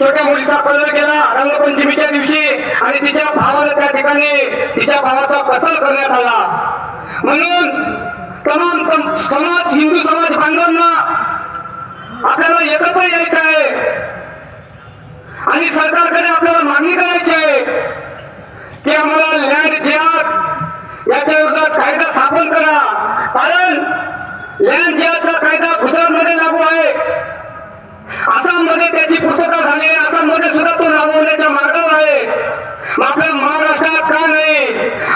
छोट्या मुलीचा कलर केला रंगपंचमीच्या दिवशी आणि तिच्या भावाला त्या ठिकाणी तिच्या भावाचा कत्ल करण्यात आला। म्हणून तमाम समाज हिंदू समाज बांधवांना आपल्याला एकत्र यायचं आहे आणि सरकारकडे आपल्याला मागणी करायची आहे की आम्हाला लँड जिहाद याच्या विरोधात कायदा स्थापन करा। कारण लँड जिहादचा कायदा गुजरातमध्ये लागू आहे, आसाममध्ये त्याची पूर्तता झाली, आसाममध्ये सुद्धा तो लागू होण्याच्या मार्गावर आहे। मग आपल्या महाराष्ट्रात का नाही?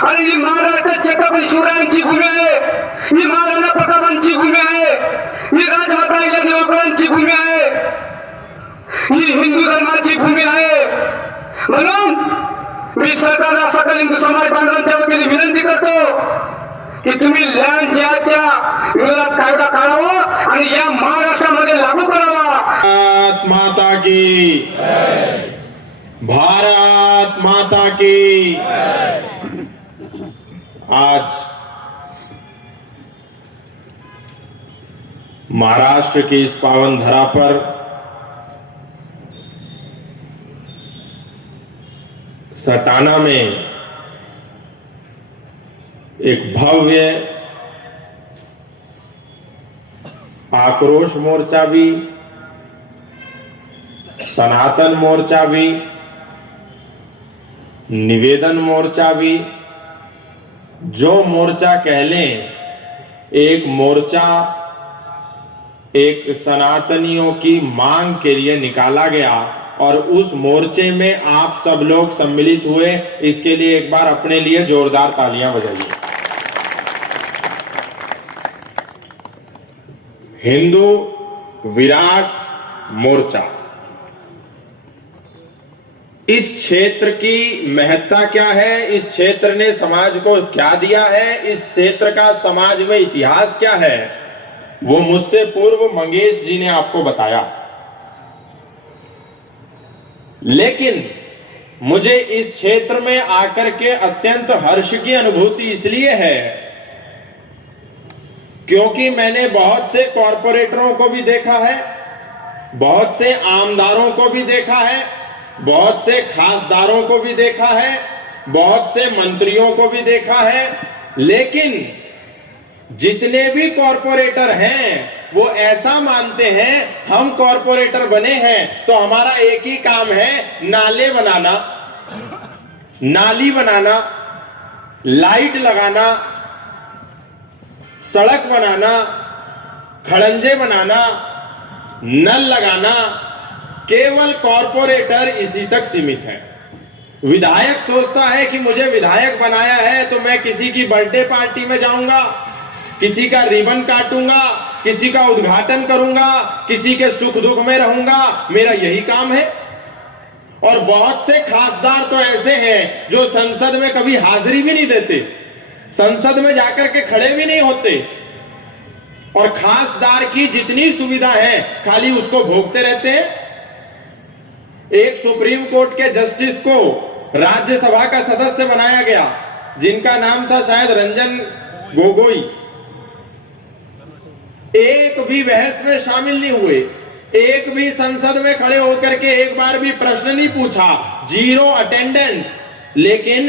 आणि ही महाराष्ट्र छत्रपती शिवरायांची भूमी आहे, ही महाराणा प्रतापांची भूमी आहे, ही राजमाता अहिल्यादेवी होळकरांची भूमी आहे, ही हिंदू धर्माची भूमी आहे। म्हणून मी सरकारला सकल हिंदू समाज बांधवांच्या वतीने विनंती करतो की तुम्ही लँड जिहादच्या विरोधात कायदा काढावा आणि या महाराष्ट्रामध्ये लागू करावा। भारत माता की भारत माता की। आज महाराष्ट्र की इस पावन धरा पर सटाना में एक भव्य आक्रोश मोर्चा भी, सनातन मोर्चा भी, निवेदन मोर्चा भी, जो मोर्चा कह लें, एक मोर्चा एक सनातनियों की मांग के लिए निकाला गया और उस मोर्चे में आप सब लोग सम्मिलित हुए। इसके लिए एक बार अपने लिए जोरदार तालियां बजाइए। हिंदू विराट मोर्चा इस क्षेत्र की महत्ता क्या है, इस क्षेत्र ने समाज को क्या दिया है, इस क्षेत्र का समाज में इतिहास क्या है, वो मुझसे पूर्व मंगेश जी ने आपको बताया। लेकिन मुझे इस क्षेत्र में आकर के अत्यंत हर्ष की अनुभूति इसलिए है क्योंकि मैंने बहुत से कॉरपोरेटरों को भी देखा है, बहुत से आमदारों को भी देखा है, बहुत से खासदारों को भी देखा है, बहुत से मंत्रियों को भी देखा है। लेकिन जितने भी कॉरपोरेटर हैं वो ऐसा मानते हैं हम कॉरपोरेटर बने हैं तो हमारा एक ही काम है, नाले बनाना, नाली बनाना, लाइट लगाना, सड़क बनाना, खड़ंजे बनाना, नल लगाना। केवल कॉरपोरेटर इसी तक सीमित है। विधायक सोचता है कि मुझे विधायक बनाया है तो मैं किसी की बर्थडे पार्टी में जाऊंगा, किसी का रिबन काटूंगा, किसी का उद्घाटन करूंगा, किसी के सुख दुख में रहूंगा, मेरा यही काम है। और बहुत से खासदार तो ऐसे हैं जो संसद में कभी हाजिरी भी नहीं देते, संसद में जाकर के खड़े भी नहीं होते और खासदार की जितनी सुविधा है खाली उसको भोगते रहते हैं। एक सुप्रीम कोर्ट के जस्टिस को राज्यसभा का सदस्य बनाया गया जिनका नाम था शायद रंजन गोगोई, एक भी बहस में शामिल नहीं हुए, एक भी संसद में खड़े होकर के एक बार भी प्रश्न नहीं पूछा, जीरो अटेंडेंस। लेकिन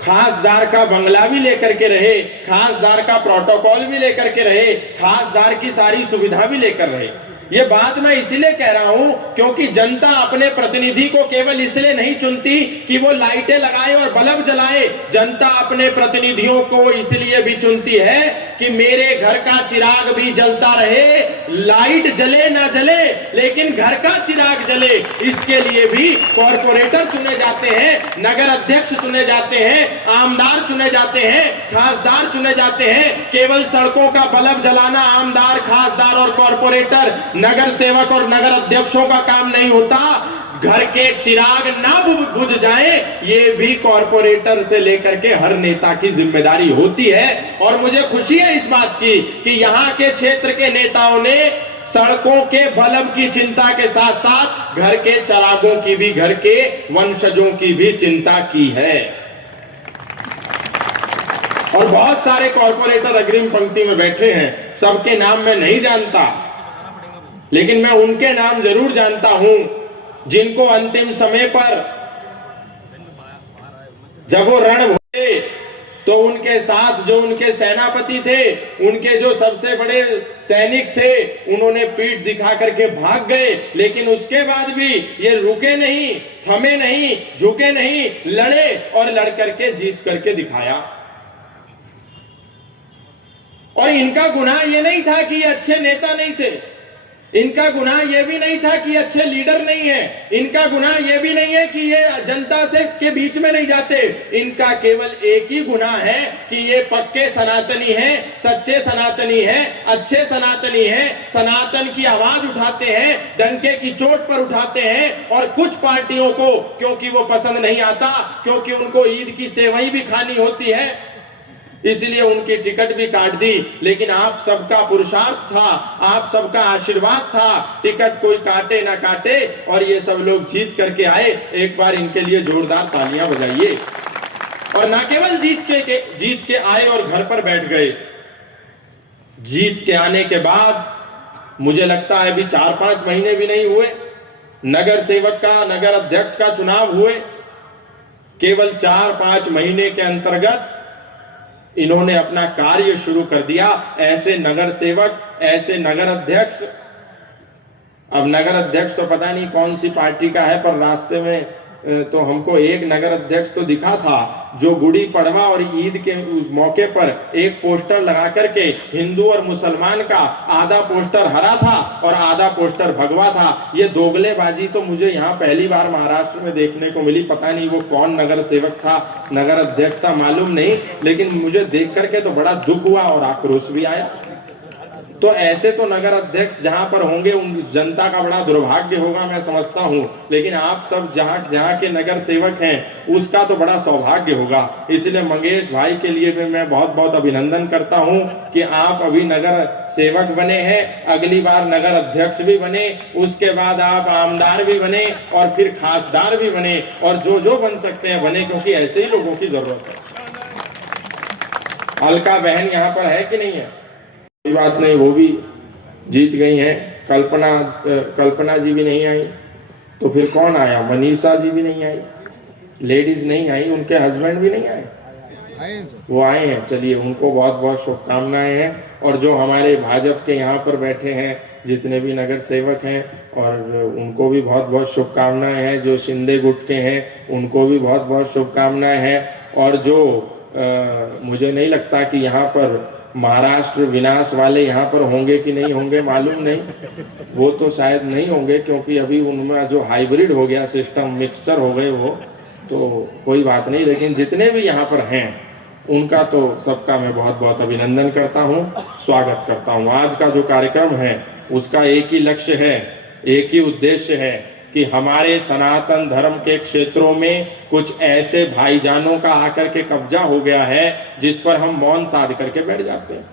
खासदार का बंगला भी लेकर के रहे, खासदार का प्रोटोकॉल भी लेकर के रहे, खासदार की सारी सुविधा भी लेकर रहे। ये बात मैं इसलिए कह रहा हूं क्योंकि जनता अपने प्रतिनिधि को केवल इसलिए नहीं चुनती कि वो लाइटें लगाए और बल्ब जलाए, जनता अपने प्रतिनिधियों को इसलिए भी चुनती है कि मेरे घर का चिराग भी जलता रहे, लाइट जले ना जले लेकिन घर का चिराग जले। इसके लिए भी कॉरपोरेटर चुने जाते हैं, नगर अध्यक्ष चुने जाते हैं, आमदार चुने जाते हैं, खासदार चुने जाते हैं। केवल सड़कों का बल्ब जलाना आमदार, खासदार और कॉरपोरेटर, नगर सेवक और नगर अध्यक्षों का काम नहीं होता। घर के चिराग ना बुझ जाए ये भी कॉरपोरेटर से लेकर के हर नेता की जिम्मेदारी होती है। और मुझे खुशी है इस बात की कि यहाँ के क्षेत्र के नेताओं ने सड़कों के बल्ब की चिंता के साथ साथ घर के चिरागों की भी, घर के वंशजों की भी चिंता की है। और बहुत सारे कॉरपोरेटर अग्रिम पंक्ति में बैठे हैं, सबके नाम मैं नहीं जानता लेकिन मैं उनके नाम जरूर जानता हूं जिनको अंतिम समय पर जब वो रण भोगे तो उनके साथ जो उनके सेनापति थे, उनके जो सबसे बड़े सैनिक थे, उन्होंने पीठ दिखा करके भाग गए, लेकिन उसके बाद भी ये रुके नहीं, थमे नहीं, झुके नहीं, लड़े और लड़ करके जीत करके दिखाया। और इनका गुनाह ये नहीं था कि ये अच्छे नेता नहीं थे, इनका गुनाह ये भी नहीं था कि अच्छे लीडर नहीं है, इनका गुनाह ये भी नहीं है कि ये जनता से के बीच में नहीं जाते। इनका केवल एक ही गुनाह है कि ये पक्के सनातनी हैं, सच्चे सनातनी हैं, अच्छे सनातनी हैं, सनातन की आवाज उठाते हैं, डंके की चोट पर उठाते हैं। और कुछ पार्टियों को क्योंकि वो पसंद नहीं आता, क्योंकि उनको ईद की सेवई भी खानी होती है, इसलिए उनकी टिकट भी काट दी। लेकिन आप सबका पुरुषार्थ था, आप सबका आशीर्वाद था, टिकट कोई काटे ना काटे और ये सब लोग जीत करके आए। एक बार इनके लिए जोरदार तालियां बजाइए। और ना केवल जीत के आए और घर पर बैठ गए, जीत के आने के बाद मुझे लगता है अभी 4-5 महीने भी नहीं हुए, नगर सेवक का, नगर अध्यक्ष का चुनाव हुए। केवल 4-5 महीने के अंतर्गत इन्होंने अपना कार्य शुरू कर दिया। ऐसे नगर सेवक, ऐसे नगर अध्यक्ष, अब नगर अध्यक्ष तो पता नहीं कौन सी पार्टी का है, पर रास्ते में तो हमको एक नगर अध्यक्ष तो दिखा था जो गुड़ी पड़वा और ईद के उस मौके पर एक पोस्टर लगा करके हिंदू और मुसलमान का आधा पोस्टर हरा था और आधा पोस्टर भगवा था। ये दोगलेबाजी तो मुझे यहाँ पहली बार महाराष्ट्र में देखने को मिली। पता नहीं वो कौन नगर सेवक था, नगर अध्यक्ष था, मालूम नहीं, लेकिन मुझे देख करके तो बड़ा दुख हुआ और आक्रोश भी आया। तो ऐसे तो नगर अध्यक्ष जहां पर होंगे उन जनता का बड़ा दुर्भाग्य होगा, मैं समझता हूं, लेकिन आप सब जहां के नगर सेवक हैं उसका तो बड़ा सौभाग्य होगा। इसलिए मंगेश भाई के लिए भी मैं बहुत बहुत अभिनंदन करता हूं कि आप अभी नगर सेवक बने हैं, अगली बार नगर अध्यक्ष भी बने, उसके बाद आप आमदार भी बने और फिर खासदार भी बने, और जो जो बन सकते हैं बने, क्योंकि ऐसे ही लोगों की जरूरत है। अलका बहन यहाँ पर है कि नहीं है? कोई बात नहीं, वो भी जीत गई हैं। कल्पना जी भी नहीं आई, तो फिर कौन आया? मनीषा जी भी नहीं आई, लेडीज नहीं आई, उनके हस्बैंड भी नहीं आए, वो आए हैं। चलिए, उनको बहुत बहुत शुभकामनाएं हैं। और जो हमारे भाजपा के यहाँ पर बैठे हैं जितने भी नगर सेवक हैं, और उनको भी बहुत बहुत शुभकामनाएं हैं। जो शिंदे गुट के हैं उनको भी बहुत बहुत शुभकामनाएं हैं। और जो मुझे नहीं लगता कि यहाँ पर महाराष्ट्र विनाश वाले यहाँ पर होंगे कि नहीं होंगे, मालूम नहीं, वो तो शायद नहीं होंगे, क्योंकि अभी उनमें जो हाइब्रिड हो गया सिस्टम, मिक्सचर हो गए वो, तो कोई बात नहीं। लेकिन जितने भी यहाँ पर हैं उनका तो सबका मैं बहुत बहुत अभिनंदन करता हूँ, स्वागत करता हूँ। आज का जो कार्यक्रम है उसका एक ही लक्ष्य है, एक ही उद्देश्य है कि हमारे सनातन धर्म के क्षेत्रों में कुछ ऐसे भाईजानों का आकर के कब्जा हो गया है जिस पर हम मौन साध करके बैठ जाते हैं।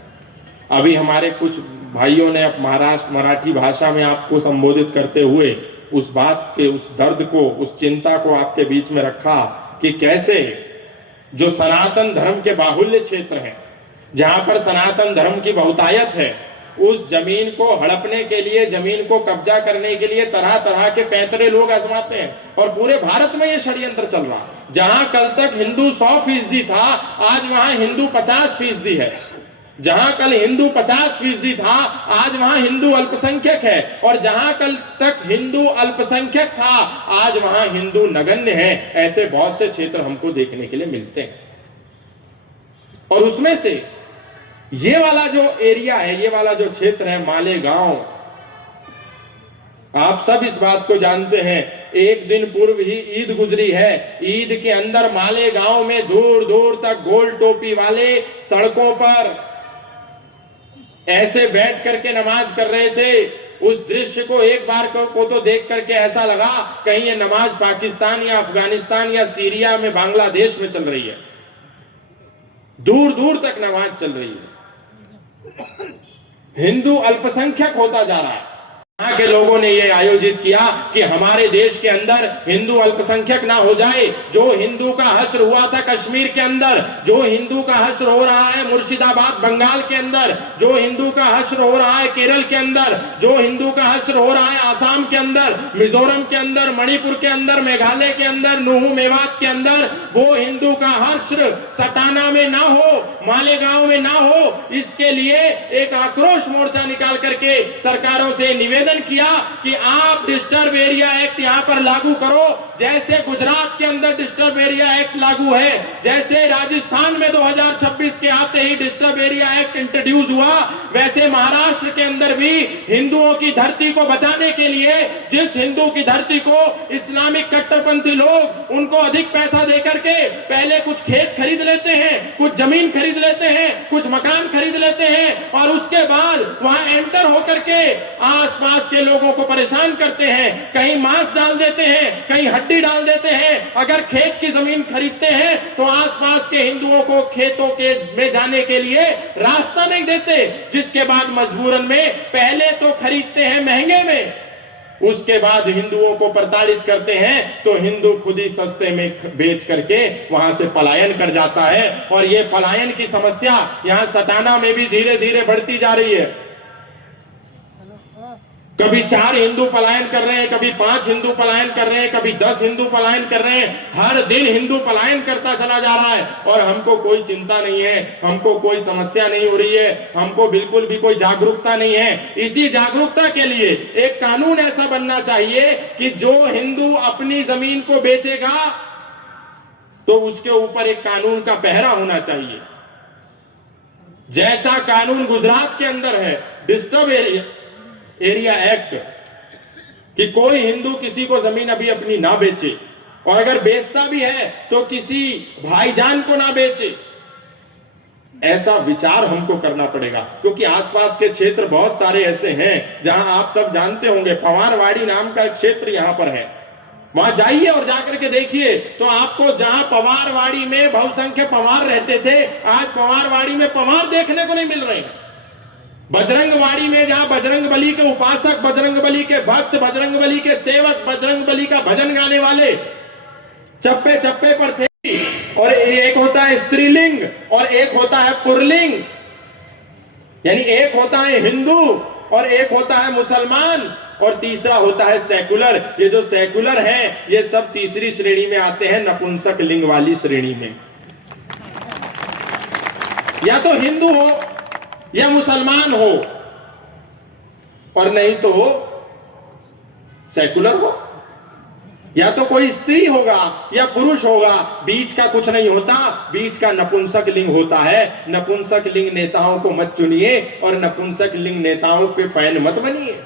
अभी हमारे कुछ भाइयों ने महाराष्ट्र मराठी भाषा में आपको संबोधित करते हुए उस बात के, उस दर्द को, उस चिंता को आपके बीच में रखा कि कैसे जो सनातन धर्म के बाहुल्य क्षेत्र हैं, जहां पर सनातन धर्म की बहुतायत है, उस जमीन को हड़पने के लिए, जमीन को कब्जा करने के लिए तरह तरह के पैतरे लोग आजमाते हैं। और पूरे भारत में ये षड्यंत्र चल रहा है। जहां कल तक हिंदू 100% था, आज वहां हिंदू 50% है। जहां कल हिंदू 50% था, आज वहां हिंदू अल्पसंख्यक है। और जहां कल तक हिंदू अल्पसंख्यक था, आज वहां हिंदू नगण्य है। ऐसे बहुत से क्षेत्र हमको देखने के लिए मिलते हैं। और उसमें से ये वाला जो एरिया है, ये वाला जो क्षेत्र है मालेगांव, आप सब इस बात को जानते हैं। एक दिन पूर्व ही ईद गुजरी है। ईद के अंदर मालेगांव में दूर दूर तक गोल टोपी वाले सड़कों पर ऐसे बैठ करके नमाज कर रहे थे। उस दृश्य को एक बार को तो देख करके ऐसा लगा कहीं ये नमाज पाकिस्तान या अफगानिस्तान या सीरिया में, बांग्लादेश में चल रही है। दूर दूर तक नमाज चल रही है। हिंदू अल्पसंख्यक होता जा रहा है। यहाँ के लोगों ने ये आयोजित किया कि हमारे देश के अंदर हिंदू अल्पसंख्यक ना हो जाए। जो हिंदू का हश्र हुआ था कश्मीर के अंदर, जो हिंदू का हश्र हो रहा है मुर्शिदाबाद बंगाल के अंदर, जो हिंदू का हश्र हो रहा है केरल के अंदर, जो हिंदू का हश्र हो रहा है आसाम के अंदर, मिजोरम के अंदर, मणिपुर के अंदर, मेघालय के अंदर, नुहू मेवात के अंदर, वो हिंदू का हश्र सटाना में ना हो, मालेगांव में ना हो, इसके लिए एक आक्रोश मोर्चा निकाल करके सरकारों से निवेदन किया कि आप डिस्टर्ब एरिया एक्ट यहां पर लागू करो, जैसे गुजरात के अंदर डिस्टर्ब एरिया एक्ट लागू है, जैसे राजस्थान में 2026 के आते ही डिस्टर्ब एरिया एक्ट इंट्रोड्यूस हुआ, वैसे महाराष्ट्र के अंदर भी हिंदुओं की धरती को बचाने के लिए, जिस हिंदू की धरती को इस्लामिक कट्टरपंथी लोग उनको अधिक पैसा देकर के पहले कुछ खेत खरीद लेते हैं, कुछ जमीन खरीद लेते हैं, कुछ मकान खरीद लेते हैं और उसके बाद वहां एंटर होकर के आसपास के लोगों को परेशान करते हैं, कहीं मांस डाल देते हैं, कहीं हड्डी डाल देते हैं। अगर खेत की जमीन खरीदते हैं तो आसपास के हिंदुओं को खेतों के में जाने के लिए रास्ता नहीं देते, जिसके बाद मजबूरन में पहले तो खरीदते हैं महंगे में, उसके बाद हिंदुओं को प्रताड़ित करते हैं तो हिंदू खुद ही सस्ते में बेच करके वहां से पलायन कर जाता है। और ये पलायन की समस्या यहां सटाना में भी धीरे धीरे बढ़ती जा रही है। कभी 4 हिंदू पलायन कर रहे हैं, कभी 5 हिंदू पलायन कर रहे हैं, कभी 10 हिंदू पलायन कर रहे हैं। हर दिन हिंदू पलायन करता चला जा रहा है और हमको कोई चिंता नहीं है, हमको कोई समस्या नहीं हो रही है, हमको बिल्कुल भी कोई जागरूकता नहीं है। इसी जागरूकता के लिए एक कानून ऐसा बनना चाहिए कि जो हिंदू अपनी जमीन को बेचेगा तो उसके ऊपर एक कानून का पहरा होना चाहिए। जैसा कानून गुजरात के अंदर है डिस्टर्ब एरिया एक्ट, कि कोई हिंदू किसी को जमीन अभी अपनी ना बेचे, और अगर बेचता भी है तो किसी भाईजान को ना बेचे। ऐसा विचार हमको करना पड़ेगा, क्योंकि आसपास के क्षेत्र बहुत सारे ऐसे हैं जहां आप सब जानते होंगे, पवारवाड़ी नाम का एक क्षेत्र यहां पर है। वहां जाइए और जाकर के देखिए तो आपको, जहां पवारवाड़ी में बहुसंख्य पवार रहते थे, आज पवारवाड़ी में पवार देखने को नहीं मिल रहे हैं। बजरंगवाड़ी में जहां बजरंग बली के उपासक, बजरंग बली के भक्त, बजरंग बली के सेवक, बजरंग बली का भजन गाने वाले चप्पे चप्पे पर थे, और एक होता है स्त्रीलिंग और एक होता है पुरलिंग, यानी एक होता है हिंदू और एक होता है मुसलमान और तीसरा होता है सेकुलर। ये जो सेकुलर है ये सब तीसरी श्रेणी में आते हैं, नपुंसक लिंग वाली श्रेणी में। या तो हिंदू हो या मुसलमान हो, और नहीं तो सेकुलर हो, या तो कोई स्त्री होगा या पुरुष होगा, बीच का कुछ नहीं होता, बीच का नपुंसक लिंग होता है। नपुंसक लिंग नेताओं को मत चुनिए और नपुंसक लिंग नेताओं के फैन मत बनिए।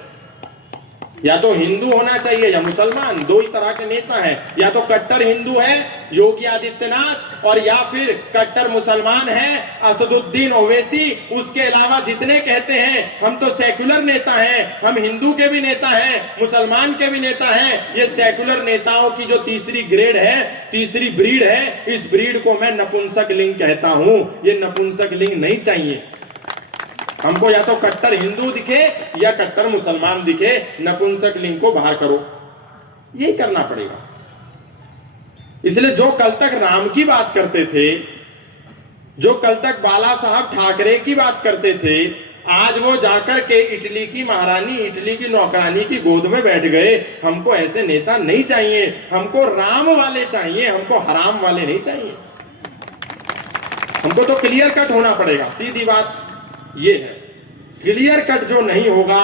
या तो हिंदू होना चाहिए या मुसलमान, 2 ही तरह के नेता हैं, या तो कट्टर हिंदू है योगी आदित्यनाथ, और या फिर कट्टर मुसलमान है असदुद्दीन ओवैसी। उसके अलावा जितने कहते हैं हम तो सेकुलर नेता हैं, हम हिंदू के भी नेता हैं, मुसलमान के भी नेता हैं, ये सेकुलर नेताओं की जो तीसरी ग्रेड है, तीसरी ब्रीड है, इस ब्रीड को मैं नपुंसक लिंग कहता हूं। ये नपुंसक लिंग नहीं चाहिए हमको, या तो कट्टर हिंदू दिखे या कट्टर मुसलमान दिखे, नपुंसक लिंग को बाहर करो, यही करना पड़ेगा। इसलिए जो कल तक राम की बात करते थे, जो कल तक बाला साहब ठाकरे की बात करते थे, आज वो जाकर के इटली की महारानी, इटली की नौकरानी की गोद में बैठ गए। हमको ऐसे नेता नहीं चाहिए, हमको राम वाले चाहिए, हमको हराम वाले नहीं चाहिए। हमको तो क्लियर कट होना पड़ेगा, सीधी बात ये है। क्लियर कट जो नहीं होगा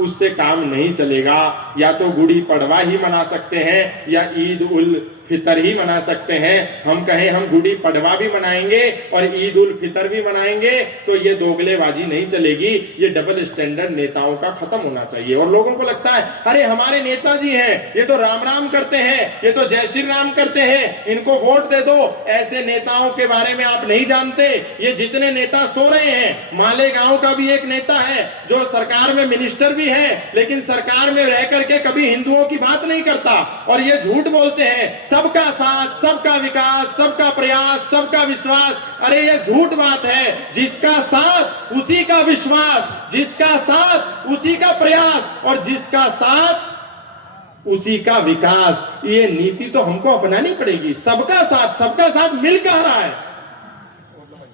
उससे काम नहीं चलेगा। या तो गुड़ी पड़वा ही मना सकते हैं या ईद उल फितर ही मना सकते हैं। हम कहें हम गुड़ी पड़वा भी मनाएंगे और ईद उल फितर भी मनाएंगे तो ये दोगलेबाजी नहीं चलेगी। ये डबल स्टैंडर्ड नेताओं का खत्म होना चाहिए। और लोगों को लगता है अरे हमारे नेताजी हैं, ये तो राम राम करते हैं, ये तो जय श्री राम करते हैं, इनको वोट दे दो। ऐसे नेताओं के बारे में आप नहीं जानते। ये जितने नेता सो रहे हैं, मालेगांव का भी एक नेता है जो सरकार में मिनिस्टर भी है, लेकिन सरकार में रह करके कभी हिंदुओं की बात नहीं करता और ये झूठ बोलते हैं। सब सबका साथ, सबका विकास, सबका प्रयास, सबका विश्वास, अरे ये झूठ बात है। जिसका साथ उसी का विश्वास, जिसका साथ उसी का प्रयास और जिसका साथ उसी का विकास। ये नीति तो हमको अपनानी पड़ेगी। सबका साथ मिल कहां रहा है?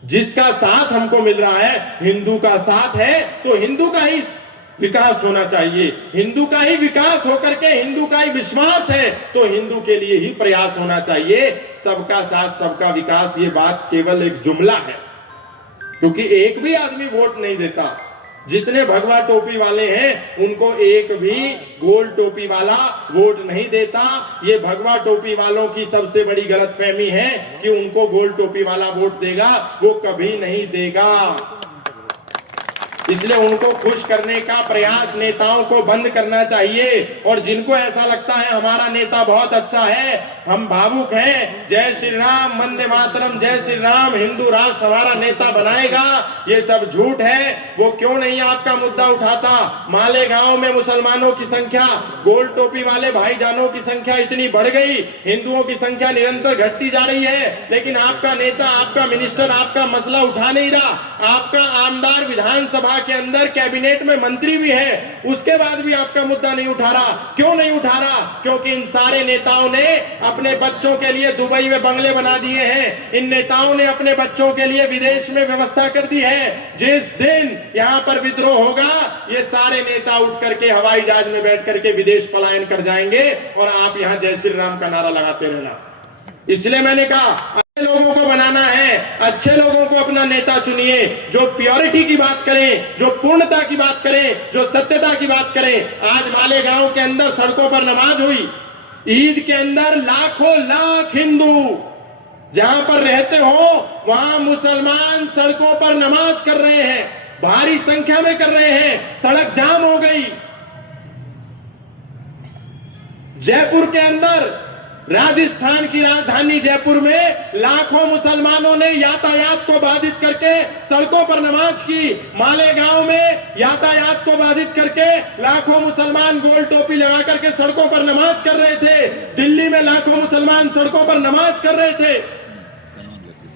जिसका साथ हमको मिल रहा है, हिंदू का साथ है, तो हिंदू का ही विकास होना चाहिए। हिंदू का ही विकास होकर के हिंदू का ही विश्वास है, तो हिंदू के लिए ही प्रयास होना चाहिए। सबका साथ सबका विकास, ये बात केवल एक जुमला है, क्योंकि एक भी आदमी वोट नहीं देता। जितने भगवा टोपी वाले हैं उनको एक भी गोल टोपी वाला वोट नहीं देता। ये भगवा टोपी वालों की सबसे बड़ी गलतफहमी है कि उनको गोल टोपी वाला वोट देगा, वो कभी नहीं देगा। इसलिए उनको खुश करने का प्रयास नेताओं को बंद करना चाहिए। और जिनको ऐसा लगता है हमारा नेता बहुत अच्छा है, हम भावुक हैं, जय श्री राम, वंदे मातरम, जय श्री राम, हिंदू राष्ट्र हमारा नेता बनाएगा, ये सब झूठ है। वो क्यों नहीं आपका मुद्दा उठाता? मालेगांव में मुसलमानों की संख्या, गोल टोपी वाले भाईजानों की संख्या इतनी बढ़ गई, हिंदुओं की संख्या निरंतर घटती जा रही है, लेकिन आपका नेता, आपका मिनिस्टर आपका मसला उठा नहीं रहा। आपका आमदार विधानसभा के अंदर कैबिनेट में मंत्री भी है, उसके बाद भी आपका मुद्दा नहीं उठा रहा। क्यों नहीं उठा रहा? क्योंकि इन सारे नेताओं ने अपने बच्चों के लिए दुबई में बंगले बना दिए हैं। इन नेताओं ने अपने बच्चों के लिए विदेश में व्यवस्था कर दी है। जिस दिन यहां पर विद्रोह होगा, ये सारे नेता उठ करके हवाई जहाज में बैठ करके विदेश पलायन कर जाएंगे और आप यहां जय श्री राम का नारा लगाते रहना। इसलिए मैंने कहा, अच्छे लोगों को बनाना है, अच्छे लोगों को अपना नेता चुनिए, जो प्योरिटी की बात करें, जो पूर्णता की बात करें, जो सत्यता की बात करें। आज मालेगांव के अंदर सड़कों पर नमाज हुई। ईद के अंदर लाखों लाख हिंदू जहां पर रहते हो वहां मुसलमान सड़कों पर नमाज कर रहे हैं, भारी संख्या में कर रहे हैं। सड़क जाम हो गई। जयपुर के अंदर, राजस्थान की राजधानी जयपुर में लाखों मुसलमानों ने यातायात को बाधित करके सड़कों पर नमाज की। मालेगांव में यातायात को बाधित करके लाखों मुसलमान गोल टोपी लगा करके सड़कों पर नमाज कर रहे थे। दिल्ली में लाखों मुसलमान सड़कों पर नमाज कर रहे थे।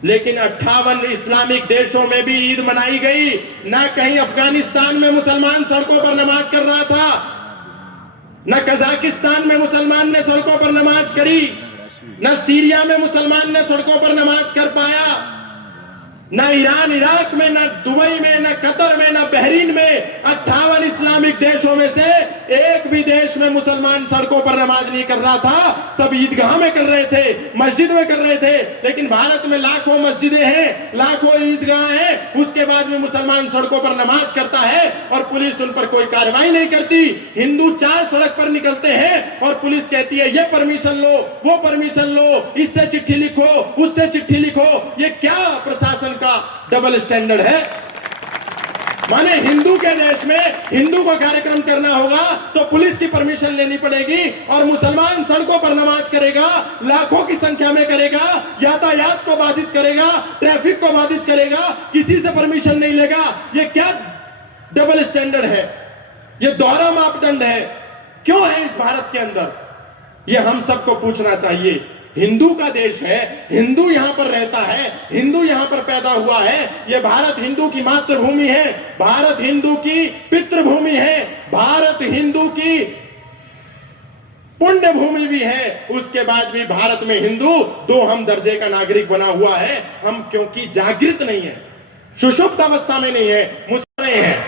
लेकिन 58 इस्लामिक देशों में भी ईद मनाई गई। ना कहीं अफगानिस्तान में मुसलमान सड़कों पर नमाज कर रहा था, न कजाकिस्तान में मुसलमान ने सड़कों पर नमाज करी, न सीरिया में मुसलमान ने सड़कों पर नमाज कर पाया, न ईरान इराक में, न दुबई में, न कतर में, न बहरीन में। 58 इस्लामिक देशों में से एक भी देश में मुसलमान सड़कों पर नमाज नहीं कर रहा था। सब ईदगाह में कर रहे थे, मस्जिद में कर रहे थे। लेकिन भारत में लाखों मस्जिदें हैं, लाखों ईदगाह हैं, उसके बाद में मुसलमान सड़कों पर नमाज करता है और पुलिस उन पर कोई कार्रवाई नहीं करती। हिंदू 4 सड़क पर निकलते हैं और पुलिस कहती है ये परमिशन लो, वो परमिशन लो, इससे चिट्ठी लिखो, उससे चिट्ठी लिखो। ये क्या प्रशासन का डबल स्टैंडर्ड है? माने हिंदू के देश में हिंदू को कार्यक्रम करना होगा तो पुलिस की परमिशन लेनी पड़ेगी और मुसलमान सड़कों पर नमाज करेगा, लाखों की संख्या में करेगा, यातायात को बाधित करेगा, ट्रैफिक को बाधित करेगा, किसी से परमिशन नहीं लेगा। ये क्या डबल स्टैंडर्ड है? ये दोहरा मापदंड है। क्यों है इस भारत के अंदर? ये हम सबको पूछना चाहिए। हिंदू का देश है, हिंदू यहां पर रहता है, हिंदू यहां पर पैदा हुआ है। यह भारत हिंदू की मातृभूमि है, भारत हिंदू की पितृभूमि है, भारत हिंदू की पुण्य भूमि भी है। उसके बाद भी भारत में हिंदू 2 हम दर्जे का नागरिक बना हुआ है। हम क्योंकि जागृत नहीं है, सुषुप्त अवस्था में नहीं है, मुस्कुरा रहे हैं,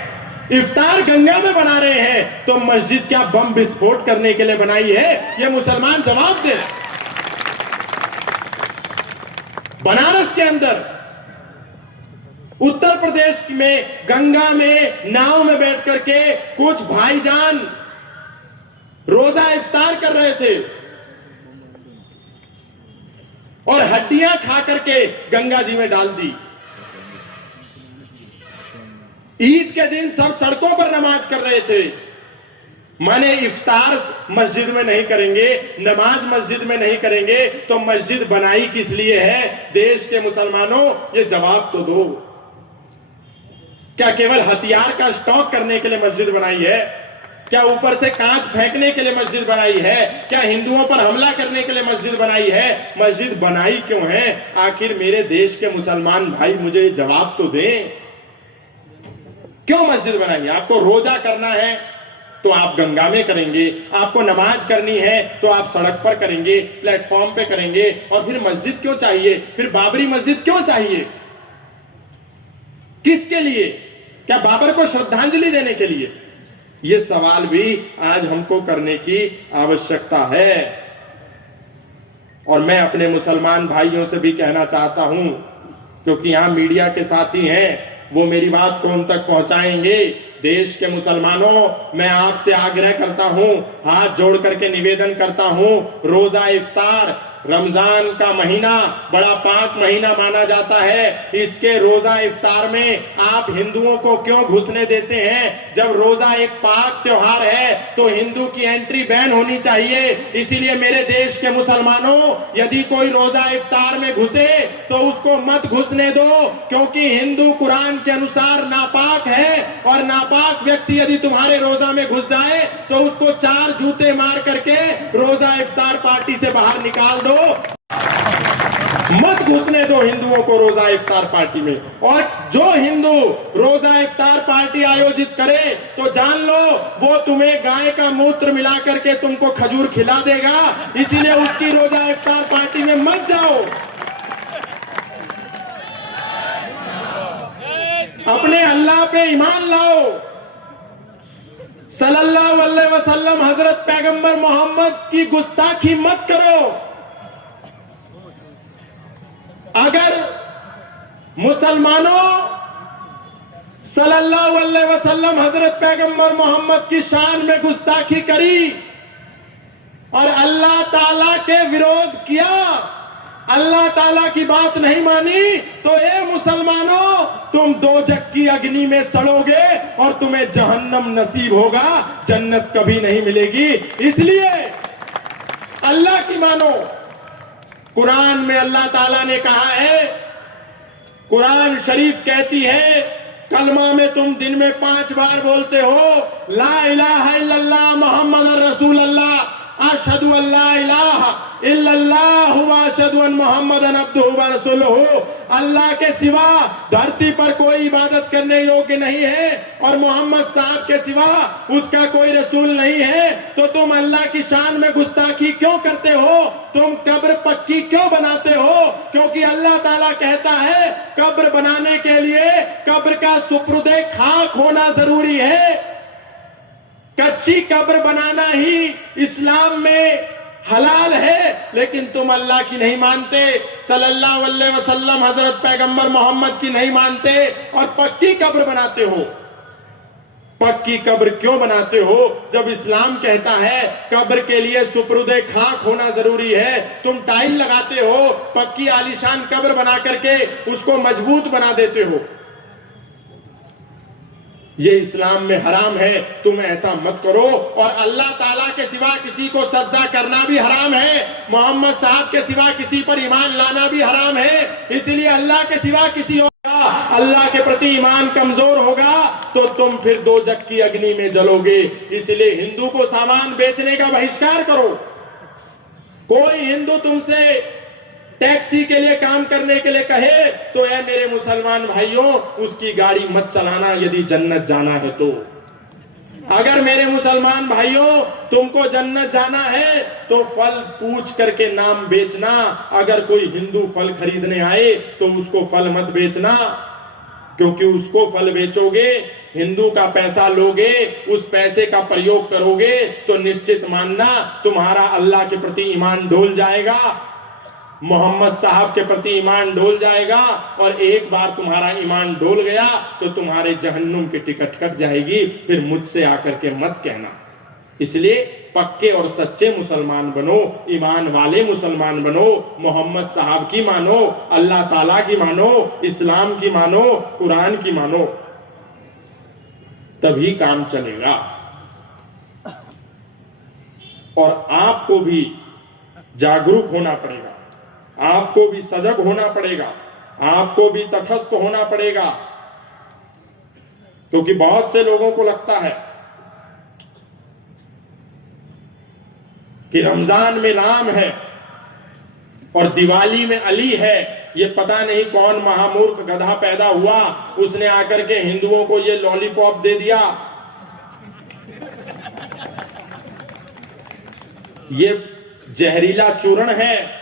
इफ्तार गंगा में बना रहे हैं, तो मस्जिद क्या बम विस्फोट करने के लिए बनाई है? यह मुसलमान जवाब दे। बनारस के अंदर, उत्तर प्रदेश में गंगा में नाव में बैठ करके कुछ भाईजान रोजा इफ्तार कर रहे थे और हड्डियां खा करके गंगा जी में डाल दी। ईद के दिन सब सड़कों पर नमाज कर रहे थे। माने इफ्तार मस्जिद में नहीं करेंगे, नमाज मस्जिद में नहीं करेंगे, तो मस्जिद बनाई किस लिए है? देश के मुसलमानों, ये जवाब तो दो। क्या केवल हथियार का स्टॉक करने के लिए मस्जिद बनाई है? क्या ऊपर से कांच फेंकने के लिए मस्जिद बनाई है? क्या हिंदुओं पर हमला करने के लिए मस्जिद बनाई है? मस्जिद बनाई क्यों है? आखिर मेरे देश के मुसलमान भाई मुझे जवाब तो दें, क्यों मस्जिद बनाई? आपको रोजा करना है तो आप गंगा में करेंगे, आपको नमाज करनी है तो आप सड़क पर करेंगे, प्लेटफॉर्म पे करेंगे, और फिर मस्जिद क्यों चाहिए? फिर बाबरी मस्जिद क्यों चाहिए? किसके लिए? क्या बाबर को श्रद्धांजलि देने के लिए? यह सवाल भी आज हमको करने की आवश्यकता है। और मैं अपने मुसलमान भाइयों से भी कहना चाहता हूं, क्योंकि यहां मीडिया के साथी हैं, वो मेरी बात को उन तक पहुंचाएंगे। देश के मुसलमानों, मैं आपसे आग्रह करता हूं, हाथ जोड़ करके निवेदन करता हूं, रोजा इफ्तार, रमजान का महीना बड़ा पाक महीना माना जाता है। इसके रोजा इफ्तार में आप हिंदुओं को क्यों घुसने देते हैं? जब रोजा एक पाक त्योहार है तो हिंदू की एंट्री बैन होनी चाहिए। इसीलिए मेरे देश के मुसलमानों, यदि कोई रोजा इफ्तार में घुसे तो उसको मत घुसने दो, क्योंकि हिंदू कुरान के अनुसार नापाक है, और नापाक व्यक्ति यदि तुम्हारे रोजा में घुस जाए तो उसको 4 जूते मार करके रोजा इफ्तार पार्टी से बाहर निकाल दो। मत घुसने दो हिंदुओं को रोजा इफ्तार पार्टी में। और जो हिंदू रोजा इफ्तार पार्टी आयोजित करे तो जान लो, वो तुम्हें गाय का मूत्र मिला करके तुमको खजूर खिला देगा। इसीलिए उसकी रोजा इफ्तार पार्टी में मत जाओ। अपने अल्लाह पे ईमान लाओ। सल्लल्लाहु अलैहि वसल्लम हजरत पैगंबर मोहम्मद की गुस्ताखी मत करो। अगर मुसलमानों सल्लल्लाहु अलैहि वसल्लम हजरत पैगंबर मोहम्मद की शान में गुस्ताखी करी और अल्लाह ताला के विरोध किया, अल्लाह ताला की बात नहीं मानी, तो ए मुसलमानों, तुम दोजख की अग्नि में सड़ोगे और तुम्हें जहन्नम नसीब होगा, जन्नत कभी नहीं मिलेगी। इसलिए अल्लाह की मानो। कुरान में अल्लाह ताला ने कहा है, कुरान शरीफ कहती है, कलमा में तुम दिन में 5 बार बोलते हो, ला इलाहा इल्लल्लाह मुहम्मद रसूलुल्लाह, अशहदु अल्ला इलाहा इल्लल्लाह व अशहदु अन्न मुहम्मदन अब्दुहु व रसूलुहु। अल्लाह के सिवा धरती पर कोई इबादत करने योग्य नहीं है और मोहम्मद साहब के सिवा उसका कोई रसूल नहीं है। तो तुम अल्लाह की शान में गुस्ताखी क्यों करते हो? तुम कब्र पक्की क्यों बनाते हो? क्योंकि अल्लाह ताला कहता है, कब्र बनाने के लिए कब्र का सुपुर्दे खाक होना जरूरी है। कच्ची कब्र बनाना ही इस्लाम में हलाल है, लेकिन तुम अल्लाह की नहीं मानते, सल्लल्लाहु अलैहि वसल्लम हजरत पैगंबर मोहम्मद की नहीं मानते और पक्की कब्र बनाते हो। पक्की कब्र क्यों बनाते हो? जब इस्लाम कहता है कब्र के लिए सुपुर्दे खाक होना जरूरी है। तुम टाइल लगाते हो, पक्की आलीशान कब्र बना करके उसको मजबूत बना देते हो। ये इस्लाम में हराम है, तुम ऐसा मत करो। और अल्लाह ताला के सिवा किसी को सजदा करना भी हराम है, मोहम्मद साहब के सिवा किसी पर ईमान लाना भी हराम है। इसलिए अल्लाह के सिवा किसी और का अल्लाह के प्रति ईमान कमजोर होगा तो तुम फिर दोजख की अग्नि में जलोगे। इसलिए हिंदू को सामान बेचने का बहिष्कार करो। कोई हिंदू तुमसे टैक्सी के लिए काम करने के लिए कहे तो ऐ मेरे मुसलमान भाइयों, उसकी गाड़ी मत चलाना यदि जन्नत जाना है तो। अगर मेरे मुसलमान भाइयों तुमको जन्नत जाना है तो फल पूछ करके नाम बेचना। अगर कोई हिंदू फल खरीदने आए तो उसको फल मत बेचना, क्योंकि उसको फल बेचोगे, हिंदू का पैसा लोगे, उस पैसे का प्रयोग करोगे तो निश्चित मानना तुम्हारा अल्लाह के प्रति ईमान डोल जाएगा, मोहम्मद साहब के प्रति ईमान डोल जाएगा। और एक बार तुम्हारा ईमान डोल गया तो तुम्हारे जहन्नुम की टिकट कट जाएगी। फिर मुझसे आकर के मत कहना। इसलिए पक्के और सच्चे मुसलमान बनो, ईमान वाले मुसलमान बनो, मोहम्मद साहब की मानो, अल्लाह ताला की मानो, इस्लाम की मानो, कुरान की मानो, तभी काम चलेगा। और आपको भी जागरूक होना पड़ेगा, आपको भी सजग होना पड़ेगा, आपको भी तटस्थ होना पड़ेगा। क्योंकि बहुत से लोगों को लगता है कि रमजान में राम है और दिवाली में अली है। ये पता नहीं कौन महामूर्ख गधा पैदा हुआ, उसने आकर के हिंदुओं को ये लॉलीपॉप दे दिया। ये जहरीला चूर्ण है।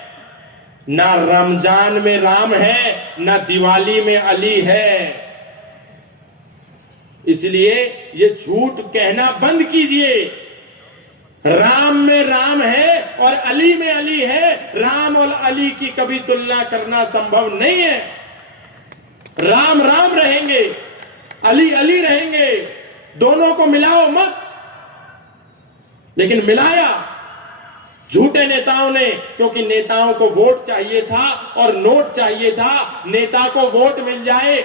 ना रमजान में राम है, ना दिवाली में अली है। इसलिए ये झूठ कहना बंद कीजिए। राम में राम है और अली में अली है। राम और अली की कभी तुलना करना संभव नहीं है। राम राम रहेंगे, अली अली रहेंगे, दोनों को मिलाओ मत। लेकिन मिलाया झूठे नेताओं ने, क्योंकि नेताओं को वोट चाहिए था और नोट चाहिए था। नेता को वोट मिल जाए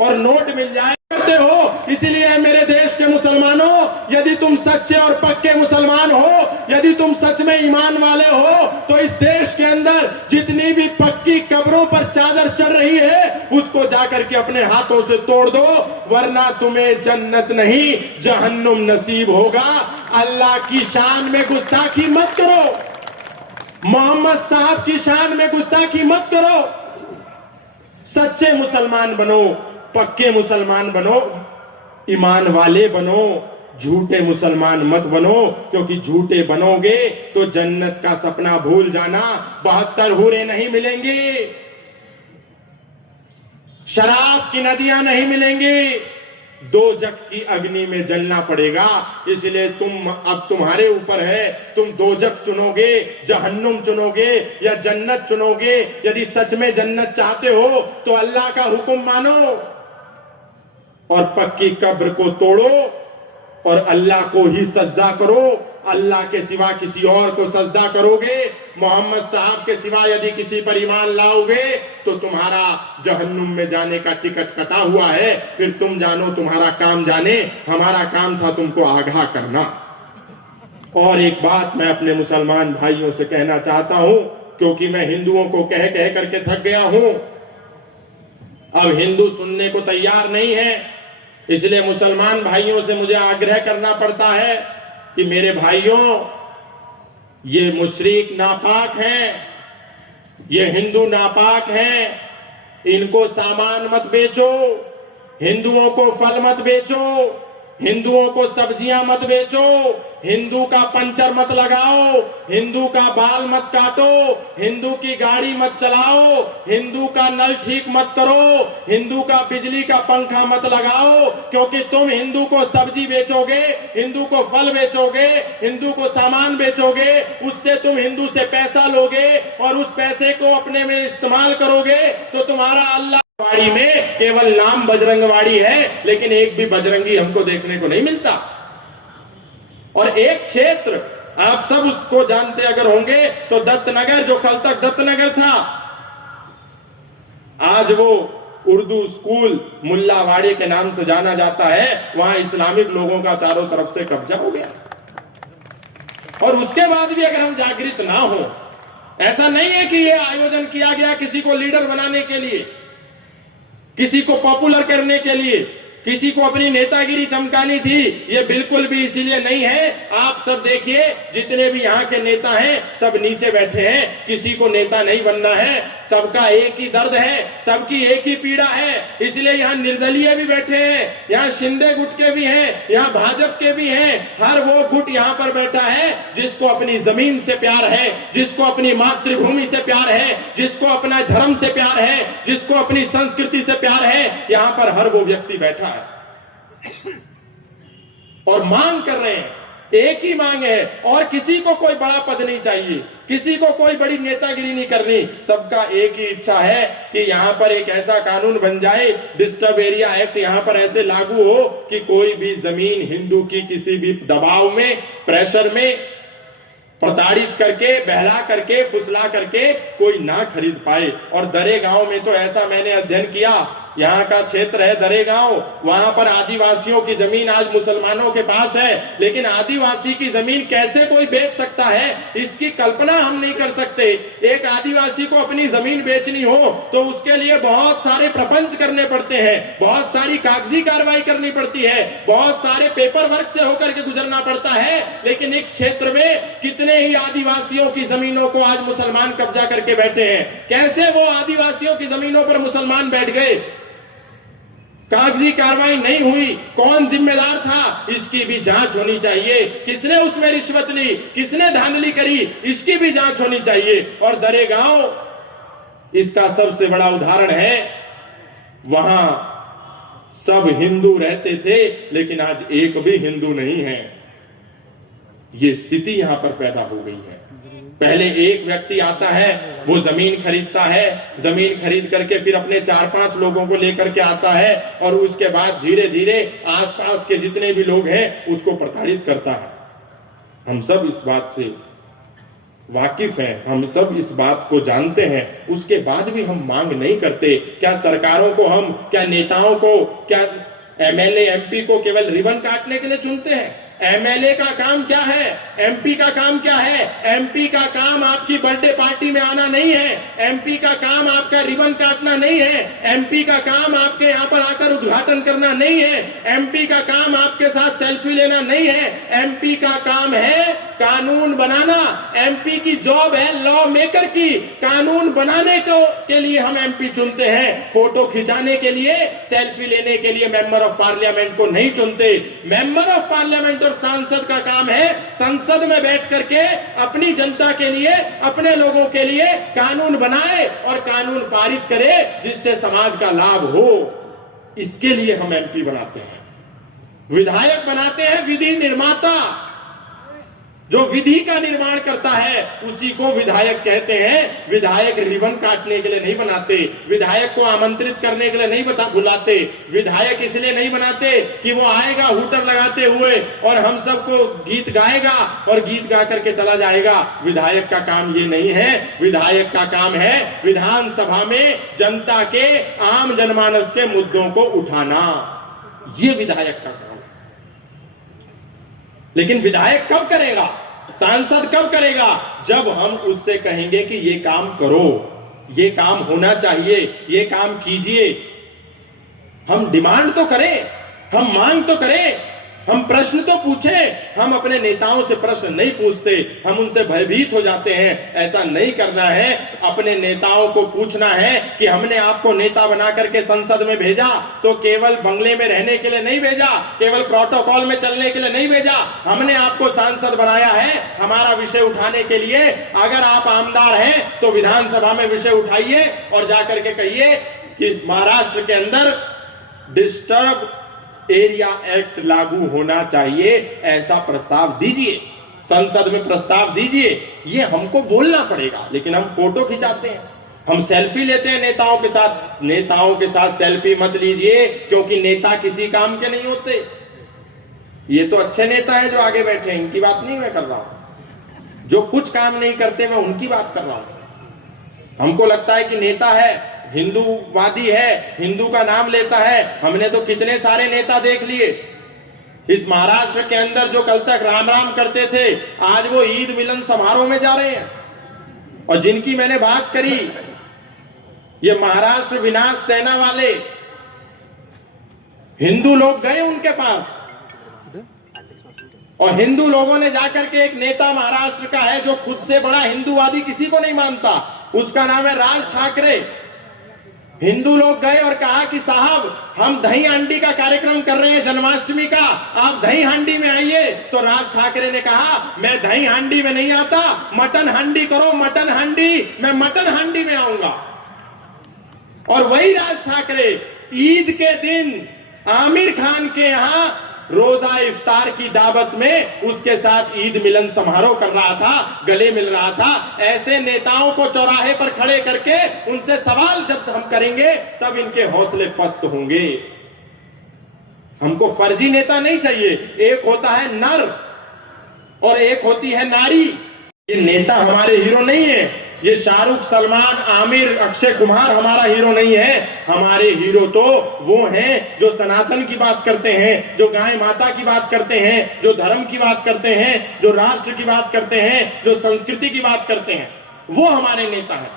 और नोट मिल जाए करते हो। इसीलिए मेरे देश के मुसलमानों, यदि तुम सच्चे और पक्के मुसलमान हो, यदि तुम सच में ईमान वाले हो, तो इस देश के अंदर जितनी भी पक्की कब्रों पर चादर चढ़ रही है, उसको जाकर के अपने हाथों से तोड़ दो, वरना तुम्हें जन्नत नहीं जहन्नुम नसीब होगा। अल्लाह की शान में गुस्ताखी मत करो, मोहम्मद साहब की शान में गुस्ताखी मत करो। सच्चे मुसलमान बनो, पक्के मुसलमान बनो, ईमान वाले बनो, झूठे मुसलमान मत बनो। क्योंकि झूठे बनोगे तो जन्नत का सपना भूल जाना, 72 हूरें नहीं मिलेंगी, शराब की नदियां नहीं मिलेंगी, दोजख की अग्नि में जलना पड़ेगा। इसलिए अब तुम्हारे ऊपर है, तुम दोजख चुनोगे, जहन्नुम चुनोगे या जन्नत चुनोगे। यदि सच में जन्नत चाहते हो तो अल्लाह का हुक्म मानो और पक्की कब्र को तोड़ो और अल्लाह को ही सजदा करो। अल्लाह के सिवा किसी और को सजदा करोगे, मोहम्मद साहब के सिवा यदि किसी पर ईमान लाओगे, तो तुम्हारा जहन्नुम में जाने का टिकट कटा हुआ है। फिर तुम जानो, तुम्हारा काम जाने। हमारा काम था तुमको आगाह करना। और एक बात मैं अपने मुसलमान भाइयों से कहना चाहता हूं, क्योंकि मैं हिंदुओं को कह कह करके थक गया हूं। अब हिंदू सुनने को तैयार नहीं है, इसलिए मुसलमान भाइयों से मुझे आग्रह करना पड़ता है कि मेरे भाइयों, ये मुशरिक नापाक हैं, ये हिंदू नापाक हैं, इनको सामान मत बेचो, हिंदुओं को फल मत बेचो, हिंदुओं को सब्जियां मत बेचो, हिंदू का पंचर मत लगाओ, हिंदू का बाल मत काटो, हिंदू की गाड़ी मत चलाओ, हिंदू का नल ठीक मत करो, हिंदू का बिजली का पंखा मत लगाओ। क्योंकि तुम हिंदू को सब्जी बेचोगे, हिंदू को फल बेचोगे, हिंदू को सामान बेचोगे, उससे तुम हिंदू से पैसा लोगे और उस पैसे को अपने में इस्तेमाल करोगे, तो तुम्हारा अल्लाह वाड़ी में केवल नाम बजरंगवाड़ी है, लेकिन एक भी बजरंगी हमको देखने को नहीं मिलता। और एक क्षेत्र आप सब उसको जानते अगर होंगे तो दत्तनगर, जो कल तक दत्तनगर था, आज वो उर्दू स्कूल मुल्लावाड़ी के नाम से जाना जाता है। वहां इस्लामिक लोगों का चारों तरफ से कब्जा हो गया। और उसके बाद भी अगर हम जागृत ना हो, ऐसा नहीं है कि ये आयोजन किया गया किसी को लीडर बनाने के लिए, किसी को पॉपुलर करने के लिए, किसी को अपनी नेतागिरी चमकानी थी, ये बिल्कुल भी इसीलिए नहीं है। आप सब देखिए, जितने भी यहाँ के नेता हैं सब नीचे बैठे हैं, किसी को नेता नहीं बनना है, सबका एक ही दर्द है, सबकी एक ही पीड़ा है। इसलिए यहाँ निर्दलीय भी बैठे हैं, यहाँ शिंदे गुट के भी हैं, यहाँ भाजपा के भी हैं। हर वो गुट यहाँ पर बैठा है जिसको अपनी जमीन से प्यार है, जिसको अपनी मातृभूमि से प्यार है, जिसको अपना धर्म से प्यार है, जिसको अपनी संस्कृति से प्यार है। यहाँ पर हर वो व्यक्ति बैठा है और मांग कर रहे हैं, एक ही मांग है। और किसी को कोई बड़ा पद नहीं चाहिए, किसी को कोई बड़ी नेतागिरी नहीं करनी। सबका एक ही इच्छा है कि यहाँ पर एक ऐसा कानून बन जाए, डिस्टर्ब एरिया एक्ट यहाँ पर ऐसे लागू हो कि कोई भी जमीन हिंदू की किसी भी दबाव में, प्रेशर में, प्रताड़ित करके, बहला करके, फुसला करके कोई ना खरीद पाए। और दरे गांव में तो ऐसा मैंने अध्ययन किया यहाँ का क्षेत्र है दरेगांव, वहां पर आदिवासियों की जमीन आज मुसलमानों के पास है, लेकिन आदिवासी की जमीन कैसे कोई बेच सकता है इसकी कल्पना हम नहीं कर सकते। एक आदिवासी को अपनी जमीन बेचनी हो तो उसके लिए बहुत सारे प्रपंच करने पड़ते हैं, बहुत सारी कागजी कार्रवाई करनी पड़ती है, बहुत सारे पेपर वर्क से होकर के गुजरना पड़ता है। लेकिन इस क्षेत्र में कितने ही आदिवासियों की जमीनों को आज मुसलमान कब्जा करके बैठे हैं। कैसे वो आदिवासियों की जमीनों पर मुसलमान बैठ गए? कागजी कार्रवाई नहीं हुई, कौन जिम्मेदार था? इसकी भी जांच होनी चाहिए। किसने उसमें रिश्वत ली, किसने धांधली करी, इसकी भी जांच होनी चाहिए। और दरेगांव इसका सबसे बड़ा उदाहरण है। वहां सब हिंदू रहते थे, लेकिन आज एक भी हिंदू नहीं है। ये स्थिति यहां पर पैदा हो गई है। पहले एक व्यक्ति आता है, वो जमीन खरीदता है, जमीन खरीद करके फिर अपने 4-5 लोगों को लेकर के आता है और उसके बाद धीरे धीरे आसपास के जितने भी लोग हैं उसको प्रताड़ित करता है। हम सब इस बात से वाकिफ हैं, हम सब इस बात को जानते हैं, उसके बाद भी हम मांग नहीं करते। क्या सरकारों को हम, क्या नेताओं को, क्या एमएलए एमपी को केवल रिबन काटने के लिए चुनते हैं? एमएलए का काम क्या है? एमपी का काम क्या है? एमपी का काम आपकी बर्थडे पार्टी में आना नहीं है, एमपी का काम आपका रिबन काटना नहीं है, एमपी का काम आपके यहाँ पर आकर उद्घाटन करना नहीं है, एमपी का काम आपके साथ सेल्फी लेना नहीं है। एमपी का काम है कानून बनाना। एमपी की जॉब है लॉ मेकर की। कानून बनाने के लिए हम एमपी चुनते हैं, फोटो खिंचाने के लिए, सेल्फी लेने के लिए मेंबर ऑफ पार्लियामेंट को नहीं चुनते। मेंबर ऑफ पार्लियामेंट और सांसद का काम है संसद में बैठ करके अपनी जनता के लिए, अपने लोगों के लिए कानून बनाए और कानून पारित करे जिससे समाज का लाभ हो। इसके लिए हम एमपी बनाते हैं। विधायक बनाते हैं विधि निर्माता। जो विधि का निर्माण करता है उसी को विधायक कहते हैं। विधायक रिबन काटने के लिए नहीं बनाते, विधायक को आमंत्रित करने के लिए नहीं बुलाते। विधायक इसलिए नहीं बनाते कि वो आएगा हूटर लगाते हुए और हम सबको गीत गाएगा और गीत गा करके चला जाएगा। विधायक का काम ये नहीं है। विधायक का काम है विधानसभा में जनता के, आम जनमानस के मुद्दों को उठाना। ये विधायक का काम। लेकिन विधायक कब करेगा, सांसद कब करेगा? जब हम उससे कहेंगे कि ये काम करो, ये काम होना चाहिए, ये काम कीजिए। हम डिमांड तो करें, हम मांग तो करें, हम प्रश्न तो पूछें। हम अपने नेताओं से प्रश्न नहीं पूछते, हम उनसे भयभीत हो जाते हैं। ऐसा नहीं करना है। अपने नेताओं को पूछना है कि हमने आपको नेता बना करके संसद में भेजा तो केवल बंगले में रहने के लिए नहीं भेजा, केवल प्रोटोकॉल में चलने के लिए नहीं भेजा। हमने आपको सांसद बनाया है हमारा विषय उठाने के लिए। अगर आप आमदार हैं तो विधानसभा में विषय उठाइए और जाकर के कहिए कि महाराष्ट्र के अंदर डिस्टर्ब एरिया एक्ट लागू होना चाहिए, ऐसा प्रस्ताव दीजिए, संसद में प्रस्ताव दीजिए। ये हमको बोलना पड़ेगा। लेकिन हम फोटो खिंचाते हैं, हम सेल्फी लेते हैं नेताओं के साथ। नेताओं के साथ सेल्फी मत लीजिए, क्योंकि नेता किसी काम के नहीं होते। ये तो अच्छे नेता है जो आगे बैठे हैं, इनकी बात नहीं मैं कर रहा हूं। जो कुछ काम नहीं करते मैं उनकी बात कर रहा हूं। हमको लगता है कि नेता है, हिंदूवादी है, हिंदू का नाम लेता है। हमने तो कितने सारे नेता देख लिए इस महाराष्ट्र के अंदर जो कल तक राम राम करते थे, आज वो ईद मिलन समारोह में जा रहे हैं। और जिनकी मैंने बात करी, ये महाराष्ट्र विनाश सेना वाले हिंदू लोग गए उनके पास और हिंदू लोगों ने जाकर के, एक नेता महाराष्ट्र का है जो खुद से बड़ा हिंदूवादी किसी को नहीं मानता, उसका नाम है राज ठाकरे। हिंदू लोग गए और कहा कि साहब हम दही हांडी का कार्यक्रम कर रहे हैं जन्माष्टमी का, आप दही हांडी में आइए। तो राज ठाकरे ने कहा मैं दही हांडी में नहीं आता, मटन हांडी करो, मटन हांडी, मैं मटन हांडी में आऊंगा। और वही राज ठाकरे ईद के दिन आमिर खान के यहां रोजा इफ्तार की दावत में उसके साथ ईद मिलन समारोह कर रहा था, गले मिल रहा था। ऐसे नेताओं को चौराहे पर खड़े करके उनसे सवाल जब हम करेंगे तब इनके हौसले पस्त होंगे। हमको फर्जी नेता नहीं चाहिए। एक होता है नर और एक होती है नारी। ये नेता हमारे हीरो नहीं है, ये शाहरुख, सलमान, आमिर, अक्षय कुमार हमारा हीरो नहीं है। हमारे हीरो तो वो हैं जो सनातन की बात करते हैं, जो गाय माता की बात करते हैं, जो धर्म की बात करते हैं, जो राष्ट्र की बात करते हैं, जो संस्कृति की बात करते हैं, वो हमारे नेता हैं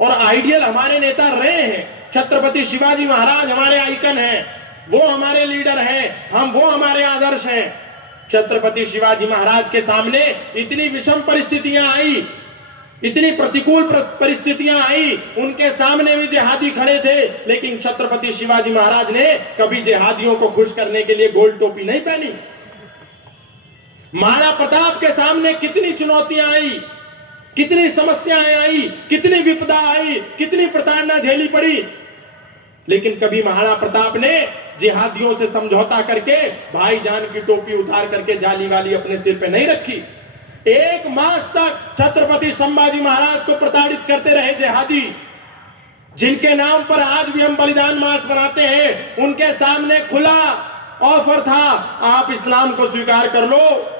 और आइडियल हमारे नेता रहे हैं। छत्रपति शिवाजी महाराज हमारे आइकन हैं, वो हमारे लीडर हैं, वो हमारे आदर्श हैं। छत्रपति शिवाजी महाराज के सामने इतनी विषम परिस्थितियां आई, इतनी प्रतिकूल परिस्थितियां आई, उनके सामने भी जिहादी खड़े थे, लेकिन छत्रपति शिवाजी महाराज ने कभी जिहादियों को खुश करने के लिए गोल टोपी नहीं पहनी। महाराणा प्रताप के सामने कितनी चुनौतियां आई, कितनी समस्याएं आई, कितनी विपदा आई, कितनी प्रताड़ना झेली पड़ी, लेकिन कभी महाराणा प्रताप ने जिहादियों से समझौता करके भाईजान की टोपी उतार करके जाली वाली अपने सिर पे नहीं रखी। एक मास तक छत्रपति संभाजी महाराज को प्रताड़ित करते रहे जिहादी, जिनके नाम पर आज भी हम बलिदान मास मनाते हैं। उनके सामने खुला ऑफर था, आप इस्लाम को स्वीकार कर लो,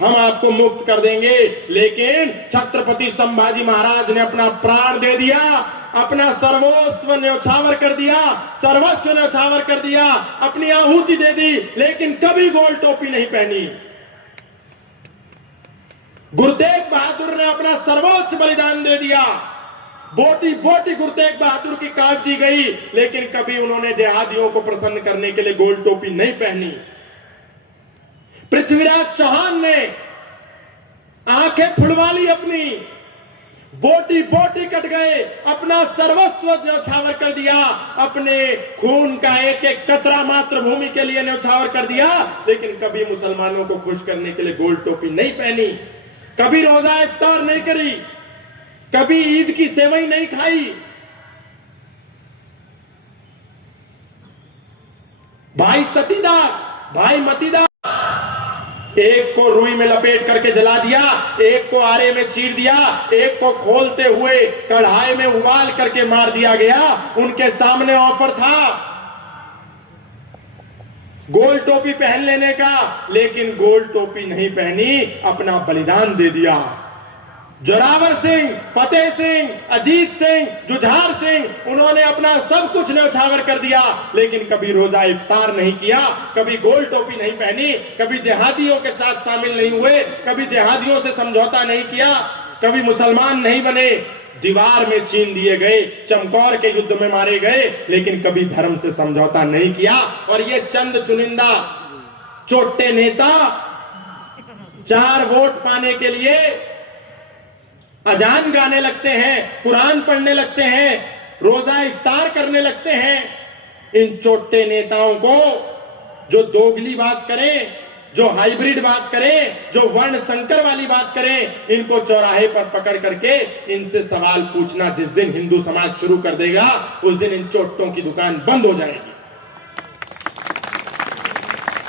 हम आपको मुक्त कर देंगे, लेकिन छत्रपति संभाजी महाराज ने अपना प्राण दे दिया, अपना सर्वस्व न्यौछावर कर दिया, सर्वस्व न्यौछावर कर दिया, अपनी आहुति दे दी, लेकिन कभी गोल टोपी नहीं पहनी। गुरु तेग बहादुर ने अपना सर्वोच्च बलिदान दे दिया, बोटी बोटी गुरु तेग बहादुर की काट दी गई, लेकिन कभी उन्होंने जिहादियों को प्रसन्न करने के लिए गोल टोपी नहीं पहनी। पृथ्वीराज चौहान ने आंखें फुड़वा ली अपनी, बोटी बोटी कट गए, अपना सर्वस्व न्यौछावर कर दिया, अपने खून का एक एक कतरा मातृभूमि के लिए न्यौछावर कर दिया, लेकिन कभी मुसलमानों को खुश करने के लिए गोल टोपी नहीं पहनी, कभी रोजा इफ्तार नहीं करी, कभी ईद की सेवई नहीं खाई। भाई सतीदास, भाई मतीदास, एक को रुई में लपेट करके जला दिया, एक को आरे में चीर दिया, एक को खोलते हुए कढ़ाई में उबाल करके मार दिया गया। उनके सामने ऑफर था गोल टोपी पहन लेने का, लेकिन गोल टोपी नहीं पहनी, अपना बलिदान दे दिया। जोरावर सिंह, फतेह सिंह, अजीत सिंह, जुझार सिंह, उन्होंने अपना सब कुछ न्यौछावर कर दिया, लेकिन कभी रोजा इफ्तार नहीं किया, कभी गोल टोपी नहीं पहनी, कभी जिहादियों के साथ शामिल नहीं हुए, कभी जिहादियों से समझौता नहीं किया, कभी मुसलमान नहीं बने, दीवार में चीन दिए गए, चमकौर के युद्ध में मारे गए, लेकिन कभी धर्म से समझौता नहीं किया। और ये चंद चुनिंदा चोटे नेता 4 वोट पाने के लिए अजान गाने लगते हैं, कुरान पढ़ने लगते हैं, रोजा इफ्तार करने लगते हैं। इन चोटे नेताओं को जो दोगली बात करें, जो हाइब्रिड बात करें, जो वर्ण संकर वाली बात करें, इनको चौराहे पर पकड़ करके इनसे सवाल पूछना जिस दिन हिंदू समाज शुरू कर देगा, उस दिन इन चोटों की दुकान बंद हो जाएगी।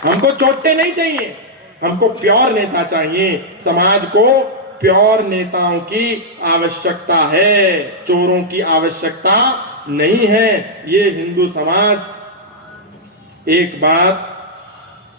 हमको चोटे नहीं चाहिए, हमको प्योर नेता चाहिए। समाज को प्योर नेताओं की आवश्यकता है, चोरों की आवश्यकता नहीं है। ये हिंदू समाज एक बात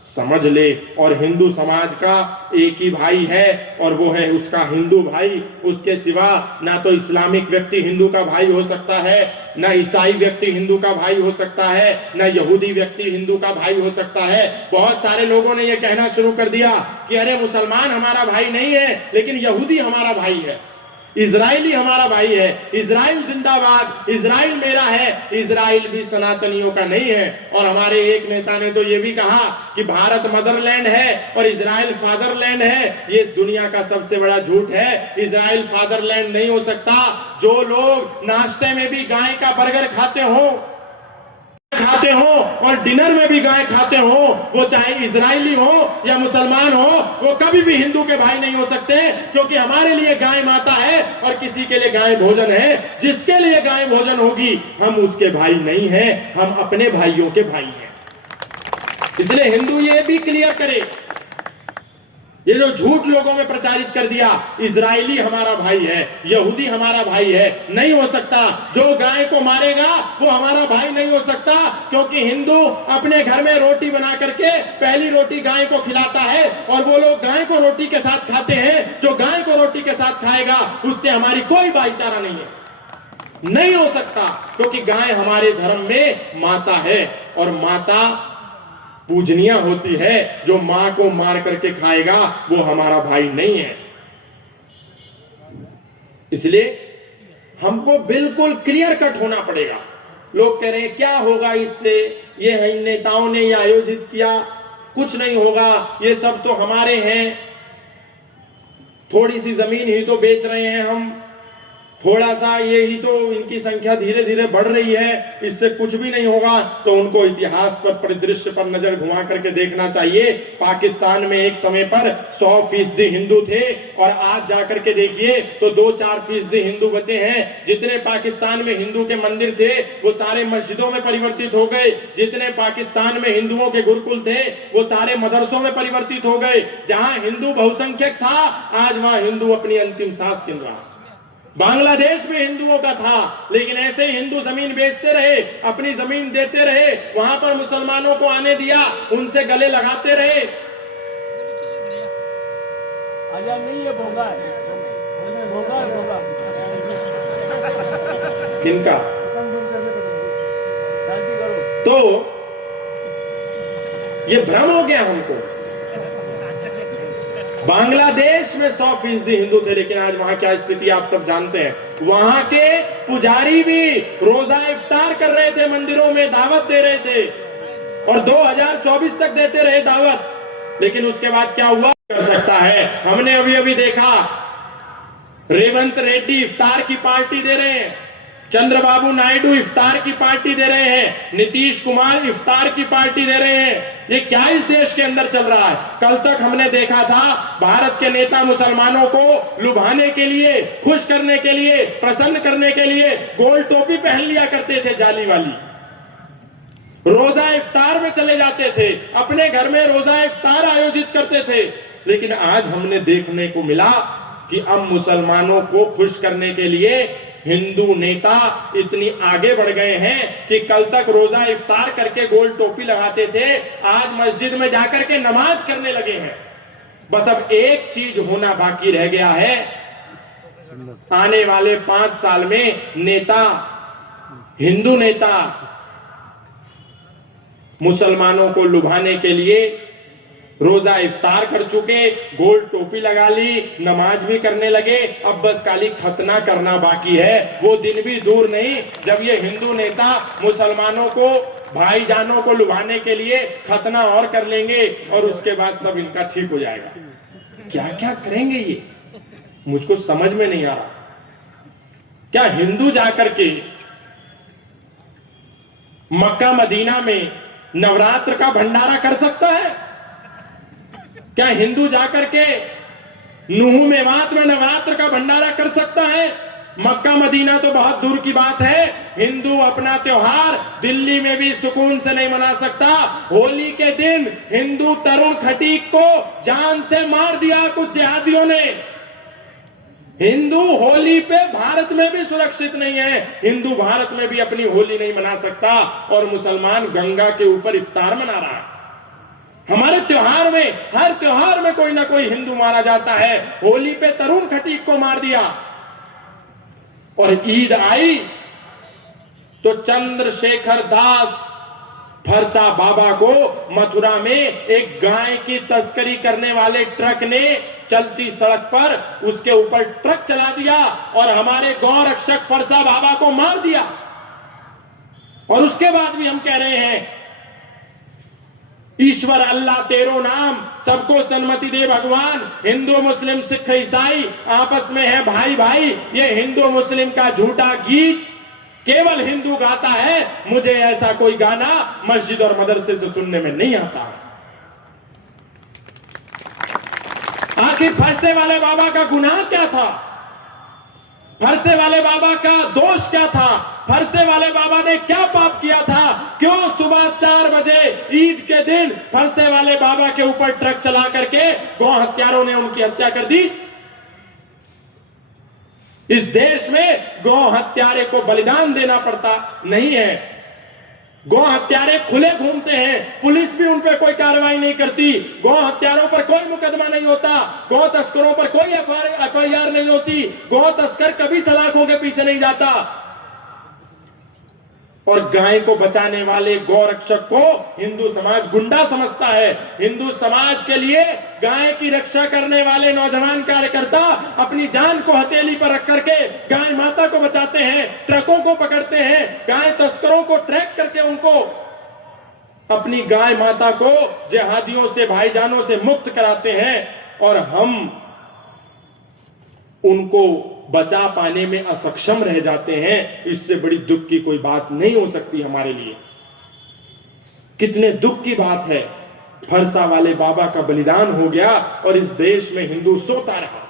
समझ ले, और हिंदू समाज का एक ही भाई है, और वो है उसका हिंदू भाई। उसके सिवा ना तो इस्लामिक व्यक्ति हिंदू का भाई हो सकता है, ना ईसाई व्यक्ति हिंदू का भाई हो सकता है, ना यहूदी व्यक्ति हिंदू का भाई हो सकता है। बहुत सारे लोगों ने यह कहना शुरू कर दिया कि अरे मुसलमान हमारा भाई नहीं है, लेकिन यहूदी हमारा भाई है, इजराइली हमारा भाई है, इजराइल जिंदाबाद, इजराइल मेरा है। इजराइल भी सनातनियों का नहीं है। और हमारे एक नेता ने तो ये भी कहा कि भारत मदरलैंड है और इजराइल फादरलैंड है। ये दुनिया का सबसे बड़ा झूठ है। इजराइल फादरलैंड नहीं हो सकता। जो लोग नाश्ते में भी गाय का बर्गर खाते हो और डिनर में भी गाय खाते हो, वो चाहे इजरायली हो या मुसलमान हो, वो कभी भी हिंदू के भाई नहीं हो सकते, क्योंकि हमारे लिए गाय माता है और किसी के लिए गाय भोजन है। जिसके लिए गाय भोजन होगी, हम उसके भाई नहीं हैं, हम अपने भाइयों के भाई हैं। इसलिए हिंदू ये भी क्लियर करे, ये जो झूठ लोगों में प्रचारित कर दिया, इजरायली हमारा भाई है, यहूदी हमारा भाई है, नहीं हो सकता। जो गाय को मारेगा वो हमारा भाई नहीं हो सकता, क्योंकि हिंदू अपने घर में रोटी बना करके पहली रोटी गाय को खिलाता है, और वो लोग गाय को रोटी के साथ खाते हैं। जो गाय को रोटी के साथ खाएगा खाएगा उससे हमारी कोई भाईचारा नहीं है, नहीं हो सकता, क्योंकि गाय हमारे धर्म में माता है और माता पूजनीय होती है। जो मां को मार करके खाएगा वो हमारा भाई नहीं है। इसलिए हमको बिल्कुल क्लियर कट होना पड़ेगा। लोग कह रहे हैं क्या होगा इससे, ये नेताओं ने ये आयोजित किया, कुछ नहीं होगा, ये सब तो हमारे हैं, थोड़ी सी जमीन ही तो बेच रहे हैं हम, थोड़ा सा ये ही तो, इनकी संख्या धीरे धीरे बढ़ रही है, इससे कुछ भी नहीं होगा। तो उनको इतिहास पर, परिदृश्य पर नजर घुमा करके देखना चाहिए। पाकिस्तान में एक समय पर 100% हिंदू थे और आज जाकर के देखिए तो 2-4% हिंदू बचे हैं। जितने पाकिस्तान में हिंदू के मंदिर थे वो सारे मस्जिदों में परिवर्तित हो गए, जितने पाकिस्तान में हिंदुओं के गुरुकुल थे वो सारे मदरसों में परिवर्तित हो गए। जहां हिंदू बहुसंख्यक था आज वहां हिंदू अपनी अंतिम सांस गिन रहा। बांग्लादेश में हिंदुओं का था, लेकिन ऐसे ही हिंदू जमीन बेचते रहे, अपनी जमीन देते रहे, वहां पर मुसलमानों को आने दिया, उनसे गले लगाते रहे। नहीं है, भोगा है, भोगा है, भोगा। किनका? शांति करो। तो ये भ्रम हो गया हमको। बांग्लादेश में 100% हिंदू थे, लेकिन आज वहां क्या स्थिति आप सब जानते हैं। वहां के पुजारी भी रोजा इफ्तार कर रहे थे, मंदिरों में दावत दे रहे थे और 2024 तक देते रहे दावत। लेकिन उसके बाद क्या हुआ कर सकता है। हमने अभी अभी देखा रेवंत रेड्डी इफ्तार की पार्टी दे रहे हैं, चंद्रबाबू नायडू इफ्तार की पार्टी दे रहे हैं, नीतीश कुमार इफ्तार की पार्टी दे रहे हैं। ये क्या इस देश के अंदर चल रहा है। कल तक हमने देखा था भारत के नेता मुसलमानों को लुभाने के लिए, खुश करने के लिए, प्रसन्न करने के लिए गोल टोपी पहन लिया करते थे जाली वाली, रोजा इफ्तार में चले जाते थे, अपने घर में रोजा इफ्तार आयोजित करते थे। लेकिन आज हमने देखने को मिला कि अब मुसलमानों को खुश करने के लिए हिंदू नेता इतनी आगे बढ़ गए हैं कि कल तक रोजा इफ्तार करके गोल टोपी लगाते थे, आज मस्जिद में जाकर के नमाज करने लगे हैं। बस अब एक चीज होना बाकी रह गया है, आने वाले 5 साल में नेता, हिंदू नेता मुसलमानों को लुभाने के लिए रोजा इफ्तार कर चुके, गोल टोपी लगा ली, नमाज भी करने लगे, अब बस खाली खतना करना बाकी है। वो दिन भी दूर नहीं जब ये हिंदू नेता मुसलमानों को, भाईजानों को लुभाने के लिए खतना और कर लेंगे और उसके बाद सब इनका ठीक हो जाएगा। क्या क्या करेंगे ये, मुझको समझ में नहीं आ रहा। क्या हिंदू जाकर के मक्का मदीना में नवरात्र का भंडारा कर सकता है? क्या हिंदू जाकर के नूह मेवात में नवरात्र का भंडारा कर सकता है? मक्का मदीना तो बहुत दूर की बात है। हिंदू अपना त्योहार दिल्ली में भी सुकून से नहीं मना सकता। होली के दिन हिंदू तरुण खटीक को जान से मार दिया कुछ जिहादियों ने। हिंदू होली पे भारत में भी सुरक्षित नहीं है, हिंदू भारत में भी अपनी होली नहीं मना सकता और मुसलमान गंगा के ऊपर इफ्तार मना रहा है। हमारे त्योहार में, हर त्योहार में कोई ना कोई हिंदू मारा जाता है। होली पे तरुण खटीक को मार दिया और ईद आई तो चंद्रशेखर दास फरसा बाबा को मथुरा में एक गाय की तस्करी करने वाले ट्रक ने चलती सड़क पर उसके ऊपर ट्रक चला दिया और हमारे गौ रक्षक फरसा बाबा को मार दिया। और उसके बाद भी हम कह रहे हैं ईश्वर अल्लाह तेरो नाम, सबको सन्मति दे भगवान। हिंदू मुस्लिम सिख ईसाई आपस में है भाई भाई। ये हिंदू मुस्लिम का झूठा गीत केवल हिंदू गाता है। मुझे ऐसा कोई गाना मस्जिद और मदरसे से सुनने में नहीं आता। आखिर फरसे वाले बाबा का गुनाह क्या था? फरसे वाले बाबा का दोष क्या था? फरसे वाले बाबा ने क्या पाप किया था? क्यों सुबह 4 बजे ईद के दिन फरसे वाले बाबा के ऊपर ट्रक चला करके गौ हत्यारों ने उनकी हत्या कर दी? इस देश में गौ हत्यारे को बलिदान देना पड़ता नहीं है। गौ हत्यारे खुले घूमते हैं, पुलिस भी उन पर कोई कार्रवाई नहीं करती, गौ हत्यारों पर कोई मुकदमा नहीं होता, गौ तस्करों पर कोई एफआईआर नहीं होती, गौ तस्कर कभी सलाखों के पीछे नहीं जाता। और गाय को बचाने वाले गौ रक्षक को हिंदू समाज गुंडा समझता है। हिंदू समाज के लिए गाय की रक्षा करने वाले नौजवान कार्यकर्ता अपनी जान को हथेली पर रख करके गाय माता को बचाते हैं, ट्रकों को पकड़ते हैं, गाय तस्करों को ट्रैक करके उनको अपनी गाय माता को जिहादियों से, भाईजानों से मुक्त कराते हैं, और हम उनको बचा पाने में असक्षम रह जाते हैं। इससे बड़ी दुख की कोई बात नहीं हो सकती हमारे लिए। कितने दुख की बात है, फरसा वाले बाबा का बलिदान हो गया और इस देश में हिंदू सोता रहा।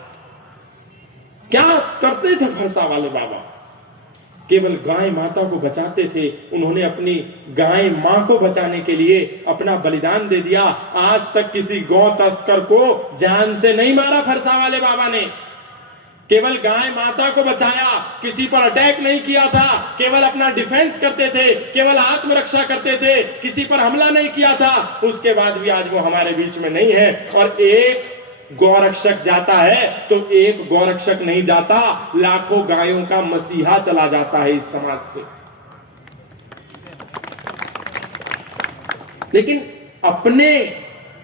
क्या करते थे फरसा वाले बाबा? केवल गाय माता को बचाते थे। उन्होंने अपनी गाय मां को बचाने के लिए अपना बलिदान दे दिया। आज तक किसी गौ तस्कर को जान से नहीं मारा फरसा वाले बाबा ने, केवल गाय माता को बचाया, किसी पर अटैक नहीं किया था, केवल अपना डिफेंस करते थे, केवल आत्मरक्षा करते थे, किसी पर हमला नहीं किया था। उसके बाद भी आज वो हमारे बीच में नहीं है। और एक गौरक्षक जाता है तो एक गौरक्षक नहीं जाता, लाखों गायों का मसीहा चला जाता है इस समाज से। लेकिन अपने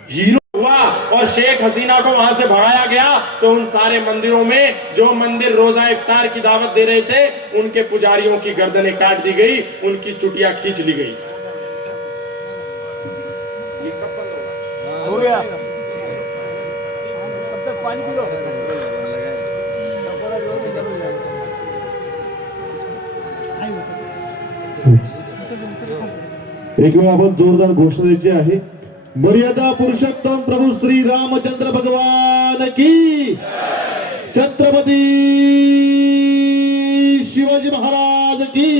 हीरो हुआ और शेख हसीना को वहां से भगाया गया, तो उन सारे मंदिरों में जो मंदिर रोजा इफ्तार की दावत दे रहे थे, उनके पुजारियों की गर्दनें काट दी गई, उनकी चुटिया खींच ली गई। ये कब बंद हो गया? तब तक पानी पी लो। एक वेळा आपण जोरदार घोषणा द्यायची आहे। मर्यादा पुरुषोत्तम प्रभु श्री रामचंद्र भगवान की, छत्रपति शिवाजी महाराज की।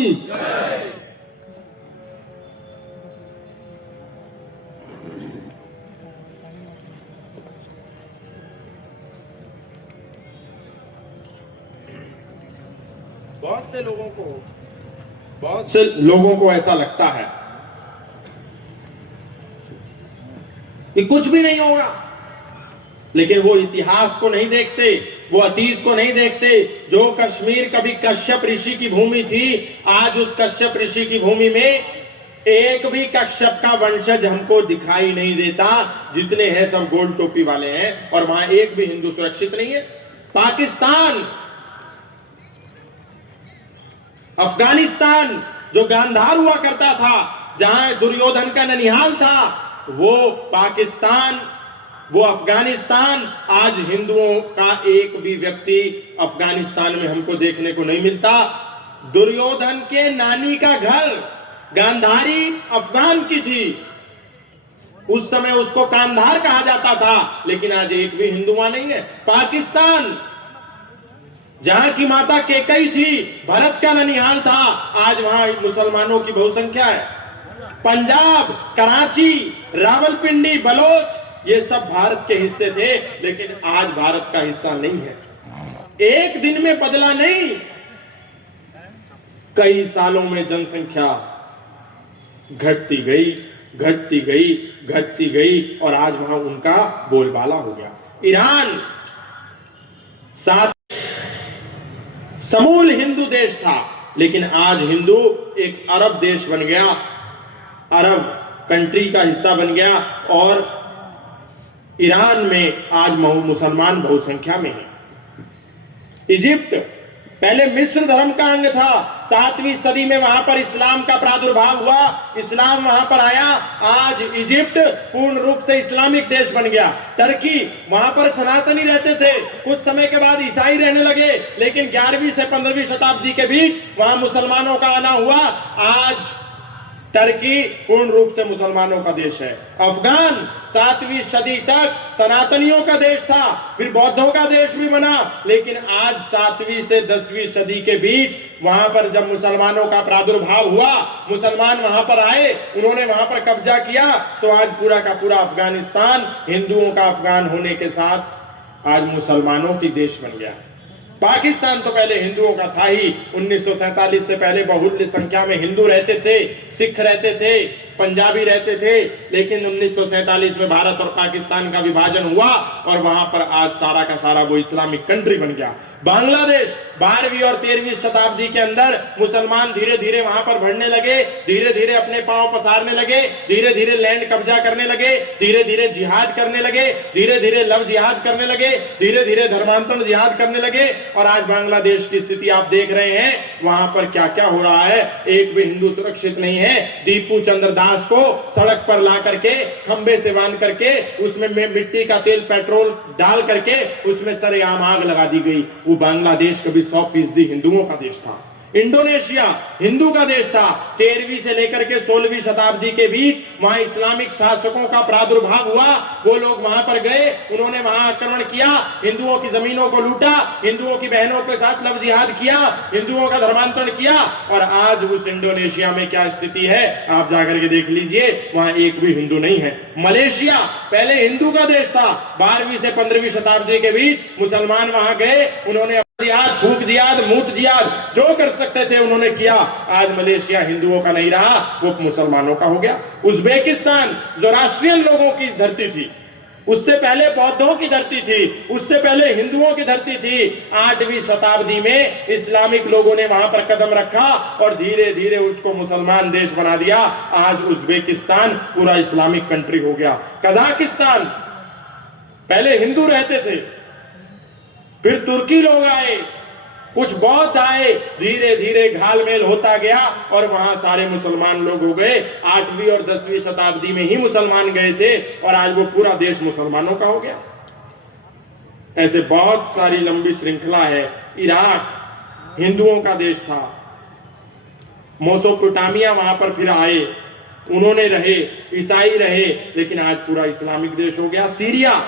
बहुत से लोगों को ऐसा लगता है कि कुछ भी नहीं होगा, लेकिन वो इतिहास को नहीं देखते, वो अतीत को नहीं देखते। जो कश्मीर कभी कश्यप ऋषि की भूमि थी, आज उस कश्यप ऋषि की भूमि में एक भी कश्यप का वंशज हमको दिखाई नहीं देता। जितने हैं सब गोल टोपी वाले हैं, और वहां एक भी हिंदू सुरक्षित नहीं है। पाकिस्तान, अफगानिस्तान जो गांधार हुआ करता था, जहां दुर्योधन का ननिहाल था, वो पाकिस्तान, वो अफगानिस्तान, आज हिंदुओं का एक भी व्यक्ति अफगानिस्तान में हमको देखने को नहीं मिलता। दुर्योधन के नानी का घर गांधारी अफगान की थी, उस समय उसको कांधार कहा जाता था, लेकिन आज एक भी हिंदू वहां नहीं है। पाकिस्तान, जहां की माता केकई थी, भरत का ननिहाल था, आज वहां मुसलमानों की बहुसंख्या है। पंजाब, कराची, रावलपिंडी, बलोच, ये सब भारत के हिस्से थे, लेकिन आज भारत का हिस्सा नहीं है। एक दिन में बदला नहीं, कई सालों में जनसंख्या घटती गई, घटती गई, घटती गई, और आज वहां उनका बोलबाला हो गया। ईरान साथ समूल हिंदू देश था, लेकिन आज हिंदू एक अरब देश बन गया, अरब कंट्री का हिस्सा बन गया, और ईरान में आज मुसलमान बहुसंख्या में है। इजिप्ट पहले मिस्र धर्म का अंग था, 7वीं सदी में वहां पर इस्लाम का प्रादुर्भाव हुआ, इस्लाम वहां पर आया, आज इजिप्ट पूर्ण रूप से इस्लामिक देश बन गया। टर्की, वहां पर सनातनी रहते थे, कुछ समय के बाद ईसाई रहने लगे, लेकिन 11वीं से 15वीं शताब्दी के बीच वहां मुसलमानों का आना हुआ। आज टर्की पूर्ण रूप से मुसलमानों का देश है। अफगान 7वीं सदी तक सनातनियों का देश था, फिर बौद्धों का देश भी बना, लेकिन आज 7वीं से 10वीं सदी के बीच वहां पर जब मुसलमानों का प्रादुर्भाव हुआ, मुसलमान वहां पर आए, उन्होंने वहां पर कब्जा किया, तो आज पूरा का पूरा अफगानिस्तान हिंदुओं का अफगान होने के साथ आज मुसलमानों की देश बन गया। पाकिस्तान तो पहले हिंदुओं का था ही। 1947 से पहले बहुल्य संख्या में हिंदू रहते थे, सिख रहते थे, पंजाबी रहते थे, लेकिन 1947 में भारत और पाकिस्तान का विभाजन हुआ और वहां पर आज सारा का सारा वो इस्लामिक कंट्री बन गया। बांग्लादेश 12वीं और 13वीं शताब्दी के अंदर मुसलमान धीरे धीरे वहां पर बढ़ने लगे, धीरे धीरे अपने पांव पसारने लगे, धीरे धीरे लैंड कब्जा करने लगे, धीरे धीरे जिहाद करने लगे, धीरे धीरे लव जिहाद करने लगे, धीरे धीरे धर्मांतरण जिहाद करने लगे। और आज बांग्लादेश की स्थिति आप देख रहे हैं, वहां पर क्या क्या हो रहा है। एक भी हिंदू सुरक्षित नहीं है। दीपू चंद्र दास को सड़क पर ला करके खंबे से बांध करके उसमें मिट्टी का तेल पेट्रोल डाल करके उसमें सरेआम आग लगा दी गई। वो बांग्लादेश कभी 100% हिंदुओं का देश था। इंडोनेशिया हिंदू का देश था। 13वीं से लेकर के 16वीं शताब्दी के बीच वहां इस्लामिक शासकों का प्रादुर्भाव हुआ। वो लोग वहां पर गए, उन्होंने वहां आक्रमण किया, हिंदुओं की जमीनों को लूटा, हिंदुओं की बहनों के साथ लव जिहाद किया, हिंदुओं का धर्मांतरण किया। और आज उस इंडोनेशिया में क्या स्थिति है आप जाकर के देख लीजिए, वहां एक भी हिंदू नहीं है। मलेशिया पहले हिंदू का देश था। 12वीं से 15वीं शताब्दी के बीच मुसलमान वहां गए, उन्होंने जिहाद, फूक जिहाद, मूत जिहाद जो कर सकते थे उन्होंने किया। आज मलेशिया हिंदुओं का नहीं रहा, वो मुसलमानों का हो गया। उज्बेकिस्तान जोरास्ट्रियन लोगों की धरती थी, उससे पहले बौद्धों की धरती थी, उससे पहले हिंदुओं की धरती थी। 8वीं शताब्दी में इस्लामिक लोगों ने वहां पर कदम रखा और धीरे धीरे उसको मुसलमान देश बना दिया। आज उज्बेकिस्तान पूरा इस्लामिक कंट्री हो गया। कजाकिस्तान पहले हिंदू रहते थे, फिर तुर्की लोग आए, कुछ बौद्ध आए, धीरे धीरे घालमेल होता गया और वहां सारे मुसलमान लोग हो गए। 8वीं और 10वीं शताब्दी में ही मुसलमान गए थे और आज वो पूरा देश मुसलमानों का हो गया। ऐसे बहुत सारी लंबी श्रृंखला है। इराक हिंदुओं का देश था, मेसोपोटामिया वहां पर फिर आए, उन्होंने रहे, ईसाई रहे, लेकिन आज पूरा इस्लामिक देश हो गया। सीरिया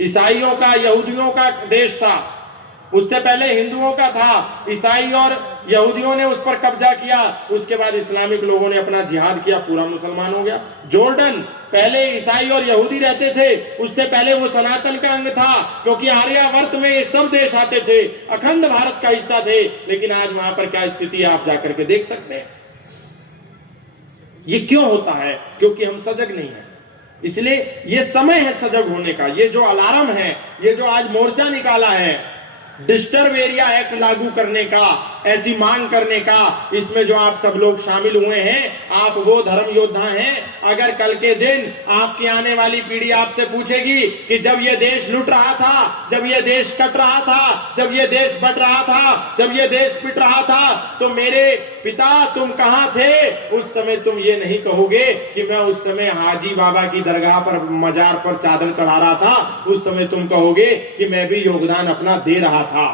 ईसाइयों का, यहूदियों का देश था, उससे पहले हिंदुओं का था। ईसाई और यहूदियों ने उस पर कब्जा किया, उसके बाद इस्लामिक लोगों ने अपना जिहाद किया, पूरा मुसलमान हो गया। जॉर्डन पहले ईसाई और यहूदी रहते थे, उससे पहले वो सनातन का अंग था, क्योंकि आर्यावर्त में ये सब देश आते थे, अखंड भारत का हिस्सा थे। लेकिन आज वहां पर क्या स्थिति है आप जाकर के देख सकते हैं। ये क्यों होता है? क्योंकि हम सजग नहीं है। इसलिए ये समय है सजग होने का। ये जो अलार्म है, ये जो आज मोर्चा निकाला है, डिस्टर्ब एरिया एक्ट लागू करने का, ऐसी मांग करने का, इसमें जो आप सब लोग शामिल हुए हैं, आप वो धर्म योद्धा हैं। अगर कल के दिन आपकी आने वाली पीढ़ी आपसे पूछेगी कि जब ये देश लुट रहा था, जब ये देश कट रहा था, जब ये देश बट रहा था, जब ये देश पिट रहा था, तो मेरे पिता तुम कहां थे? उस समय तुम ये नहीं कहोगे कि मैं उस समय हाजी बाबा की दरगाह पर, मजार पर चादर चढ़ा रहा था। उस समय तुम कहोगे कि मैं भी योगदान अपना दे रहा था।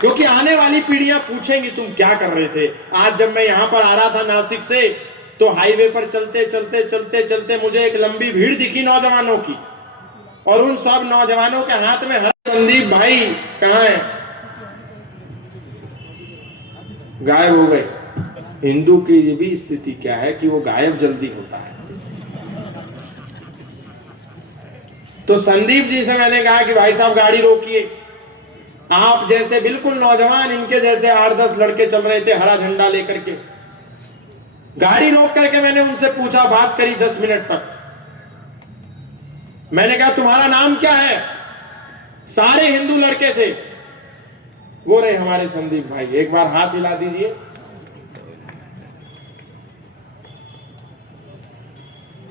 क्योंकि आने वाली पीढ़ियां पूछेंगी तुम क्या कर रहे थे। आज जब मैं यहां पर आ रहा था नासिक से, तो हाईवे पर चलते चलते चलते चलते मुझे एक लंबी भीड़ दिखी नौजवानों की, और उन सब नौजवानों के हाथ में संदीप भाई कहां है? गायब हो गए। हिंदू की भी स्थिति क्या है कि वो गायब जल्दी होता है। तो संदीप जी से मैंने कहा कि भाई साहब गाड़ी रोकिए। आप जैसे बिल्कुल नौजवान, इनके जैसे 8-10 लड़के चल रहे थे हरा झंडा लेकर के। गाड़ी रोक करके मैंने उनसे पूछा, बात करी 10 मिनट तक। मैंने कहा तुम्हारा नाम क्या है? सारे हिंदू लड़के थे। वो रहे हमारे संदीप भाई, एक बार हाथ हिला दीजिए।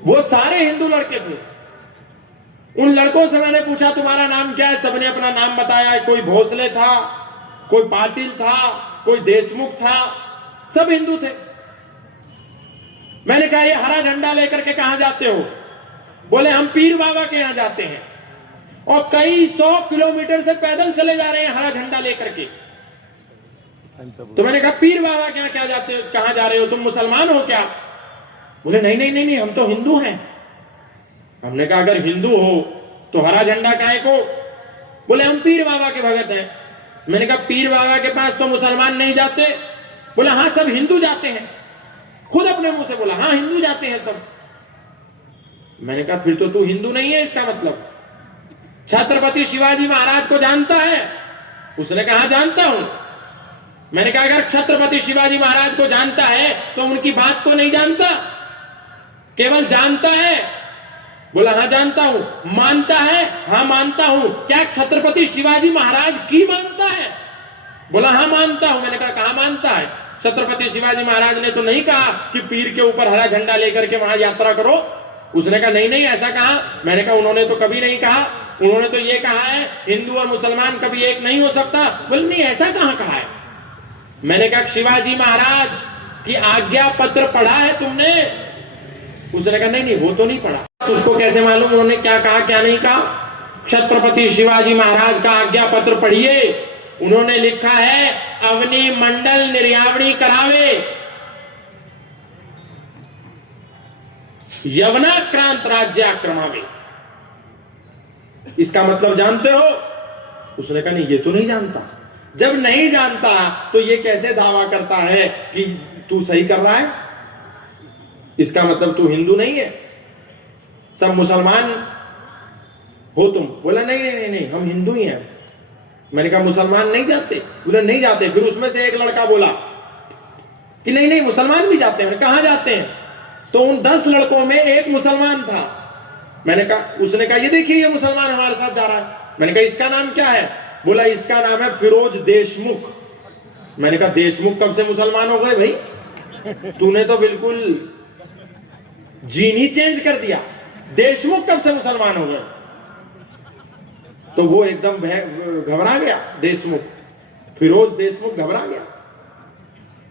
वो सारे हिंदू लड़के थे। उन लड़कों से मैंने पूछा तुम्हारा नाम क्या है? सबने अपना नाम बताया। कोई भोसले था, कोई पाटिल था, कोई देशमुख था, सब हिंदू थे। मैंने कहा ये हरा झंडा लेकर के कहां जाते हो? बोले हम पीर बाबा के यहां जाते हैं, और कई 100 किलोमीटर से पैदल चले जा रहे हैं हरा झंडा लेकर के। तो मैंने कहा पीर बाबा के यहां क्या जाते हो, कहां जा रहे हो? तुम मुसलमान हो क्या? बोले नहीं नहीं नहीं नहीं, हम तो हिंदू हैं। हमने कहा अगर हिंदू हो तो हरा झंडा काहे को? बोले हम पीर बाबा के भगत हैं। मैंने कहा पीर बाबा के पास तो मुसलमान नहीं जाते। बोला हाँ सब हिंदू जाते हैं। खुद अपने मुंह से बोला हाँ हिंदू जाते हैं सब। मैंने कहा फिर तो तू हिंदू नहीं है इसका मतलब। छत्रपति शिवाजी महाराज को जानता है? उसने कहा जानता हूं। मैंने कहा अगर छत्रपति शिवाजी महाराज को जानता है तो उनकी बात को नहीं जानता, केवल जानता है? बोला हाँ जानता हूं। मानता है? हाँ मानता हूं। क्या छत्रपति शिवाजी महाराज की मानता है? बोला हाँ मानता हूं। मैंने कहा कहां मानता है? छत्रपति शिवाजी महाराज ने तो नहीं कहा कि पीर के ऊपर हरा झंडा लेकर के वहां यात्रा करो। उसने कहा नहीं नहीं ऐसा कहा। मैंने कहा उन्होंने तो कभी नहीं कहा, उन्होंने तो ये कहा है हिंदू और मुसलमान कभी एक नहीं हो सकता। बोले नहीं ऐसा कहां कहा है? मैंने कहा शिवाजी महाराज की आज्ञा पत्र पढ़ा है तुमने? उसने कहा नहीं नहीं वो तो नहीं पढ़ा। तो उसको कैसे मालूम उन्होंने क्या कहा क्या नहीं कहा? छत्रपति शिवाजी महाराज का आज्ञा पत्र पढ़िए, उन्होंने लिखा है अवनी मंडल निर्यावणी करावे, यवनाक्रांत राज्य आक्रमावे। इसका मतलब जानते हो? उसने कहा नहीं ये तो नहीं जानता। जब नहीं जानता तो ये कैसे दावा करता है कि तू सही कर रहा है? इसका मतलब तू हिंदू नहीं है, सब मुसलमान हो तुम। बोला नहीं नहीं नहीं, नहीं हम हिंदू ही हैं। मैंने कहा मुसलमान नहीं जाते? बोले नहीं जाते। फिर उसमें से एक लड़का बोला कि नहीं नहीं मुसलमान भी जाते हैं। कहां जाते हैं? तो उन 10 लड़कों में एक मुसलमान था। मैंने कहा, उसने कहा ये देखिए ये मुसलमान हमारे साथ जा रहा है। मैंने कहा इसका नाम क्या है? बोला इसका नाम है फिरोज देशमुख। मैंने कहा देशमुख कब से मुसलमान हो गए भाई? तूने तो बिल्कुल जीन ही चेंज कर दिया। देशमुख कब से मुसलमान हो गए? तो वो एकदम घबरा गया। देशमुख, फिरोज देशमुख घबरा गया।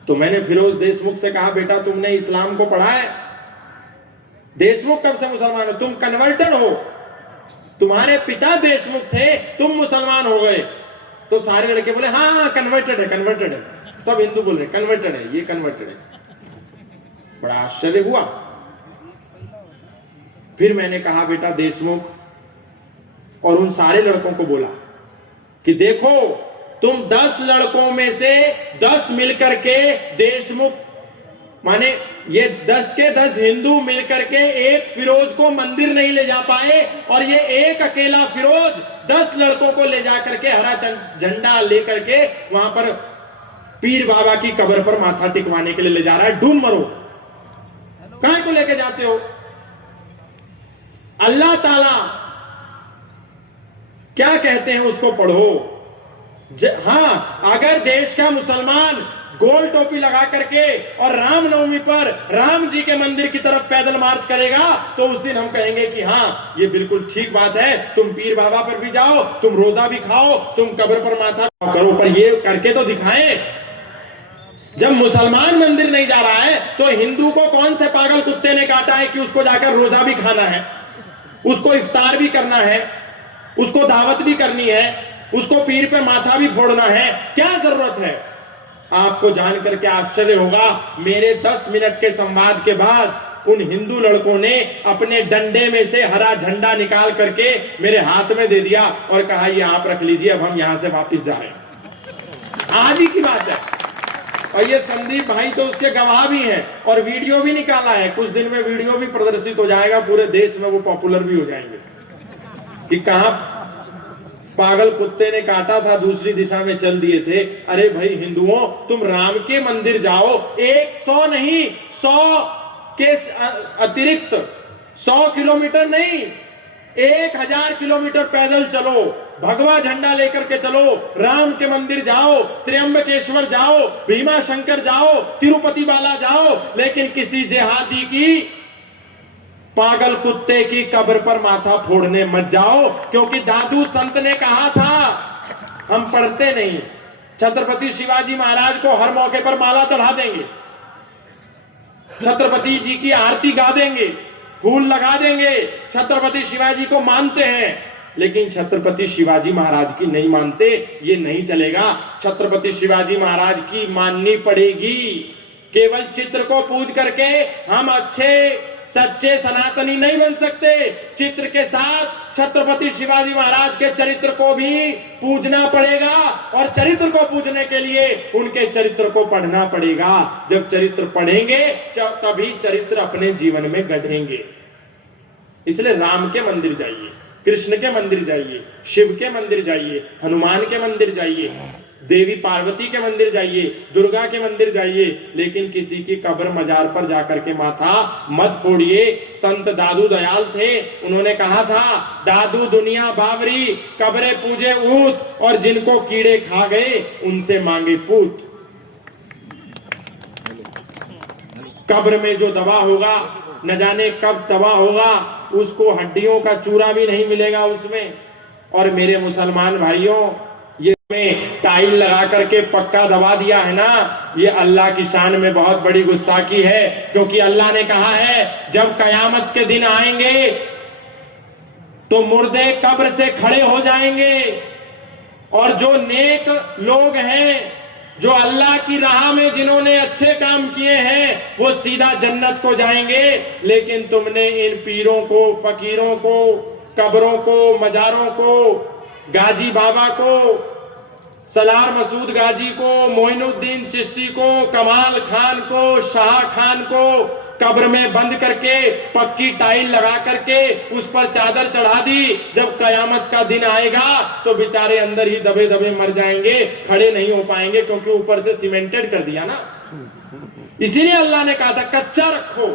तो मैंने फिरोज देशमुख से कहा बेटा तुमने इस्लाम को पढ़ा है? देशमुख कब से मुसलमान हो? तुम कन्वर्टेड हो, तुम्हारे पिता देशमुख थे, तुम मुसलमान हो गए। तो सारे लड़के बोले हाँ हाँ कन्वर्टेड है, कन्वर्टेड है। सब हिंदू बोल रहे कन्वर्टेड है, ये कन्वर्टेड है। बड़ा आश्चर्य हुआ। फिर मैंने कहा बेटा देशमुख, और उन सारे लड़कों को बोला कि देखो तुम 10 लड़कों में से 10 मिलकर के देशमुख, माने ये 10 के 10 हिंदू मिलकर के एक फिरोज को मंदिर नहीं ले जा पाए, और ये एक अकेला फिरोज 10 लड़कों को ले जाकर के हरा झंडा लेकर के वहां पर पीर बाबा की कब्र पर माथा टिकवाने के लिए ले जा रहा है। ढूंढ मरो, काहे को लेके जाते हो? अल्लाह ताला क्या कहते हैं उसको पढ़ो। हाँ, अगर देश का मुसलमान गोल टोपी लगा करके और रामनवमी पर राम जी के मंदिर की तरफ पैदल मार्च करेगा तो उस दिन हम कहेंगे कि हाँ ये बिल्कुल ठीक बात है, तुम पीर बाबा पर भी जाओ, तुम रोजा भी खाओ, तुम कब्र पर माथा करो, पर ये करके तो दिखाएं। जब मुसलमान मंदिर नहीं जा रहा है तो हिंदू को कौन से पागल कुत्ते ने काटा है कि उसको जाकर रोजा भी खाना है, उसको इफ्तार भी करना है, उसको दावत भी करनी है, उसको पीर पे माथा भी फोड़ना है? क्या जरूरत है? आपको जानकर के आश्चर्य होगा, मेरे 10 मिनट के संवाद के बाद उन हिंदू लड़कों ने अपने डंडे में से हरा झंडा निकाल करके मेरे हाथ में दे दिया और कहा ये आप रख लीजिए, अब हम यहां से वापस जा रहे हैं। आज ही की बात है। और ये संदीप भाई तो उसके गवाह भी हैं और वीडियो भी निकाला है। कुछ दिन में वीडियो भी प्रदर्शित हो जाएगा, पूरे देश में वो पॉपुलर भी हो जाएंगे कि कहां पागल कुत्ते ने काटा था, दूसरी दिशा में चल दिए थे। अरे भाई हिंदुओं, तुम राम के मंदिर जाओ, 100 नहीं 100 के अतिरिक्त 100 किलोमीटर नहीं 1000 किलोमीटर पैदल चलो, भगवा झंडा लेकर के चलो, राम के मंदिर जाओ, त्र्यंबकेश्वर जाओ, भीमा शंकर जाओ, तिरुपति बाला जाओ, लेकिन किसी जिहादी की पागल कुत्ते की कब्र पर माथा फोड़ने मत जाओ, क्योंकि दादू संत ने कहा था। हम पढ़ते नहीं। छत्रपति शिवाजी महाराज को हर मौके पर माला चढ़ा देंगे, छत्रपति जी की आरती गा देंगे, फूल लगा देंगे, छत्रपति शिवाजी को मानते हैं, लेकिन छत्रपति शिवाजी महाराज की नहीं मानते, ये नहीं चलेगा। छत्रपति शिवाजी महाराज की माननी पड़ेगी। केवल चित्र को पूज करके हम अच्छे सच्चे सनातनी नहीं बन सकते। चित्र के साथ छत्रपति शिवाजी महाराज के चरित्र को भी पूजना पड़ेगा, और चरित्र को पूजने के लिए उनके चरित्र को पढ़ना पड़ेगा। जब चरित्र पढ़ेंगे तभी चरित्र अपने जीवन में गढ़ेंगे। इसलिए राम के मंदिर जाइए, कृष्ण के मंदिर जाइए, शिव के मंदिर जाइए, हनुमान के मंदिर जाइए, देवी पार्वती के मंदिर जाइए, दुर्गा के मंदिर जाइए, लेकिन किसी की कब्र मजार पर जाकर के माथा मत फोड़िए। संत दादू दयाल थे, उन्होंने कहा था, दादू दुनिया बावरी, कब्रें पूजे ऊत, और जिनको कीड़े खा गए उनसे मांगे पूत। कब्र में जो दबा होगा, न जाने कब तबाह होगा, उसको हड्डियों का चूरा भी नहीं मिलेगा उसमें। और मेरे मुसलमान भाइयों, ये में टाइल लगा करके पक्का दबा दिया है ना, ये अल्लाह की शान में बहुत बड़ी गुस्ताखी है। क्योंकि अल्लाह ने कहा है, जब कयामत के दिन आएंगे तो मुर्दे कब्र से खड़े हो जाएंगे, और जो नेक लोग हैं, जो अल्लाह की राह में जिन्होंने अच्छे काम किए हैं, वो सीधा जन्नत को जाएंगे। लेकिन तुमने इन पीरों को, फकीरों को, कब्रों को, मजारों को, गाजी बाबा को, सलार मसूद गाजी को, मोइनुद्दीन चिश्ती को, कमाल खान को, शाह खान को कब्र में बंद करके पक्की टाइल लगा करके उस पर चादर चढ़ा दी। जब कयामत का दिन आएगा तो बेचारे अंदर ही दबे दबे मर जाएंगे, खड़े नहीं हो पाएंगे, क्योंकि ऊपर से सीमेंटेड कर दिया ना। इसीलिए अल्लाह ने कहा था कच्चा रखो,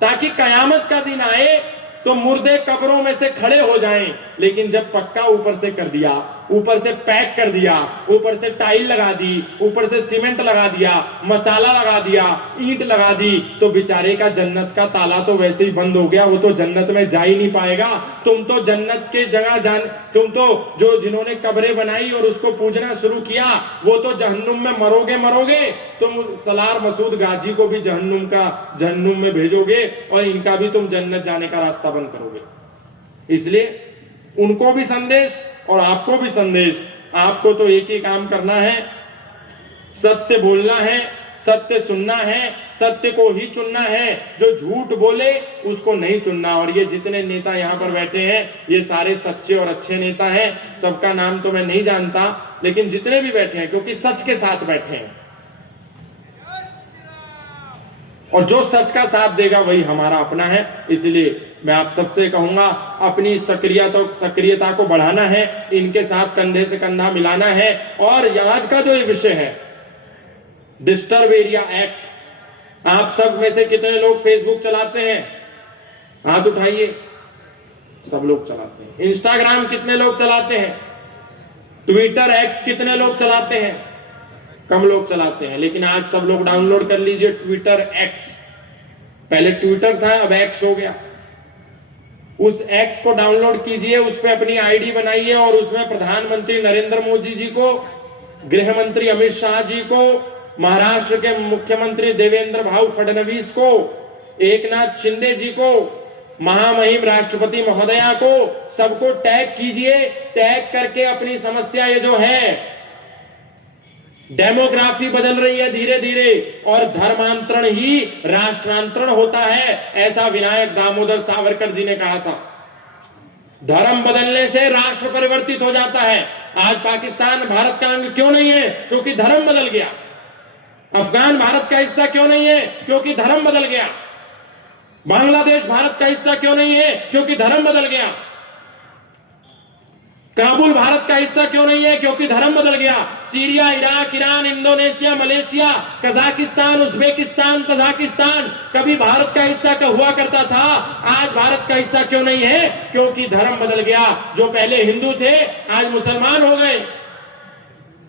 ताकि कयामत का दिन आए तो मुर्दे कब्रों में से खड़े हो जाएं। लेकिन जब पक्का ऊपर से कर दिया, ऊपर से पैक कर दिया, ऊपर से टाइल लगा दी, ऊपर से सीमेंट लगा दिया, मसाला लगा दिया, ईंट लगा दी, तो बेचारे का जन्नत का ताला तो वैसे ही बंद हो गया, वो तो जन्नत में जा ही नहीं पाएगा। तुम तो जन्नत के जगह तुम तो जो जिन्होंने कब्रें बनाई और उसको पूजना शुरू किया, वो तो जहन्नुम में मरोगे। तुम सलार मसूद गाजी को भी जहन्नुम में भेजोगे, और इनका भी तुम जन्नत जाने का रास्ता बंद करोगे। इसलिए उनको भी संदेश और आपको भी संदेश, आपको तो एक ही काम करना है, सत्य बोलना है, सत्य सुनना है, सत्य को ही चुनना है। जो झूठ बोले उसको नहीं चुनना। और ये जितने नेता यहाँ पर बैठे हैं, ये सारे सच्चे और अच्छे नेता हैं। सबका नाम तो मैं नहीं जानता, लेकिन जितने भी बैठे हैं, क्योंकि सच के साथ बैठे हैं, और जो सच का साथ देगा वही हमारा अपना है। इसलिए मैं आप सबसे कहूंगा, अपनी सक्रियता को बढ़ाना है, इनके साथ कंधे से कंधा मिलाना है। और आज का जो ये विषय है, डिस्टर्ब एरिया एक्ट, आप सब में से कितने लोग फेसबुक चलाते हैं? हाथ उठाइए। सब लोग चलाते हैं। इंस्टाग्राम कितने लोग चलाते हैं? ट्विटर, एक्स कितने लोग चलाते हैं? कम लोग चलाते हैं। लेकिन आज सब लोग डाउनलोड कर लीजिए ट्विटर एक्स। पहले ट्विटर था, अब एक्स हो गया। उस एक्स को डाउनलोड कीजिए, उस पर अपनी आईडी बनाइए, और उसमें प्रधानमंत्री नरेंद्र मोदी जी को, गृह मंत्री अमित शाह जी को, महाराष्ट्र के मुख्यमंत्री देवेंद्र भाऊ फडणवीस को, एकनाथ शिंदे जी को, महामहिम राष्ट्रपति महोदया को, सबको टैग कीजिए। टैग करके अपनी समस्या, ये जो है डेमोग्राफी बदल रही है धीरे धीरे, और धर्मांतरण ही राष्ट्रांतरण होता है, ऐसा विनायक दामोदर सावरकर जी ने कहा था। धर्म बदलने से राष्ट्र परिवर्तित हो जाता है। आज पाकिस्तान भारत का अंग क्यों नहीं है? क्योंकि धर्म बदल गया। अफगान भारत का हिस्सा क्यों नहीं है? क्योंकि धर्म बदल गया। बांग्लादेश भारत का हिस्सा क्यों नहीं है? क्योंकि धर्म बदल गया। काबुल भारत का हिस्सा क्यों नहीं है? क्योंकि धर्म बदल गया। Syria, Iraq, Iran, Indonesia, Malaysia, Kazakhstan, Uzbekistan, Tajikistan कभी भारत का हिस्सा हुआ करता था, आज भारत का हिस्सा क्यों नहीं है? क्योंकि धर्म बदल गया। जो पहले हिंदू थे आज मुसलमान हो गए,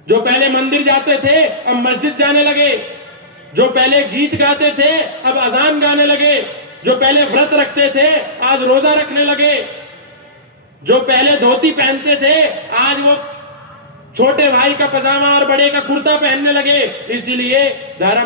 जो पहले मंदिर जाते थे अब मस्जिद जाने लगे, जो पहले गीत गाते थे अब अजान गाने लगे, जो पहले व्रत रखते थे आज रोजा रखने लगे, जो पहले धोती पहनते थे आज वो छोटे भाई का पजामा और बड़े का कुर्ता पहनने लगे। इसीलिए धर्म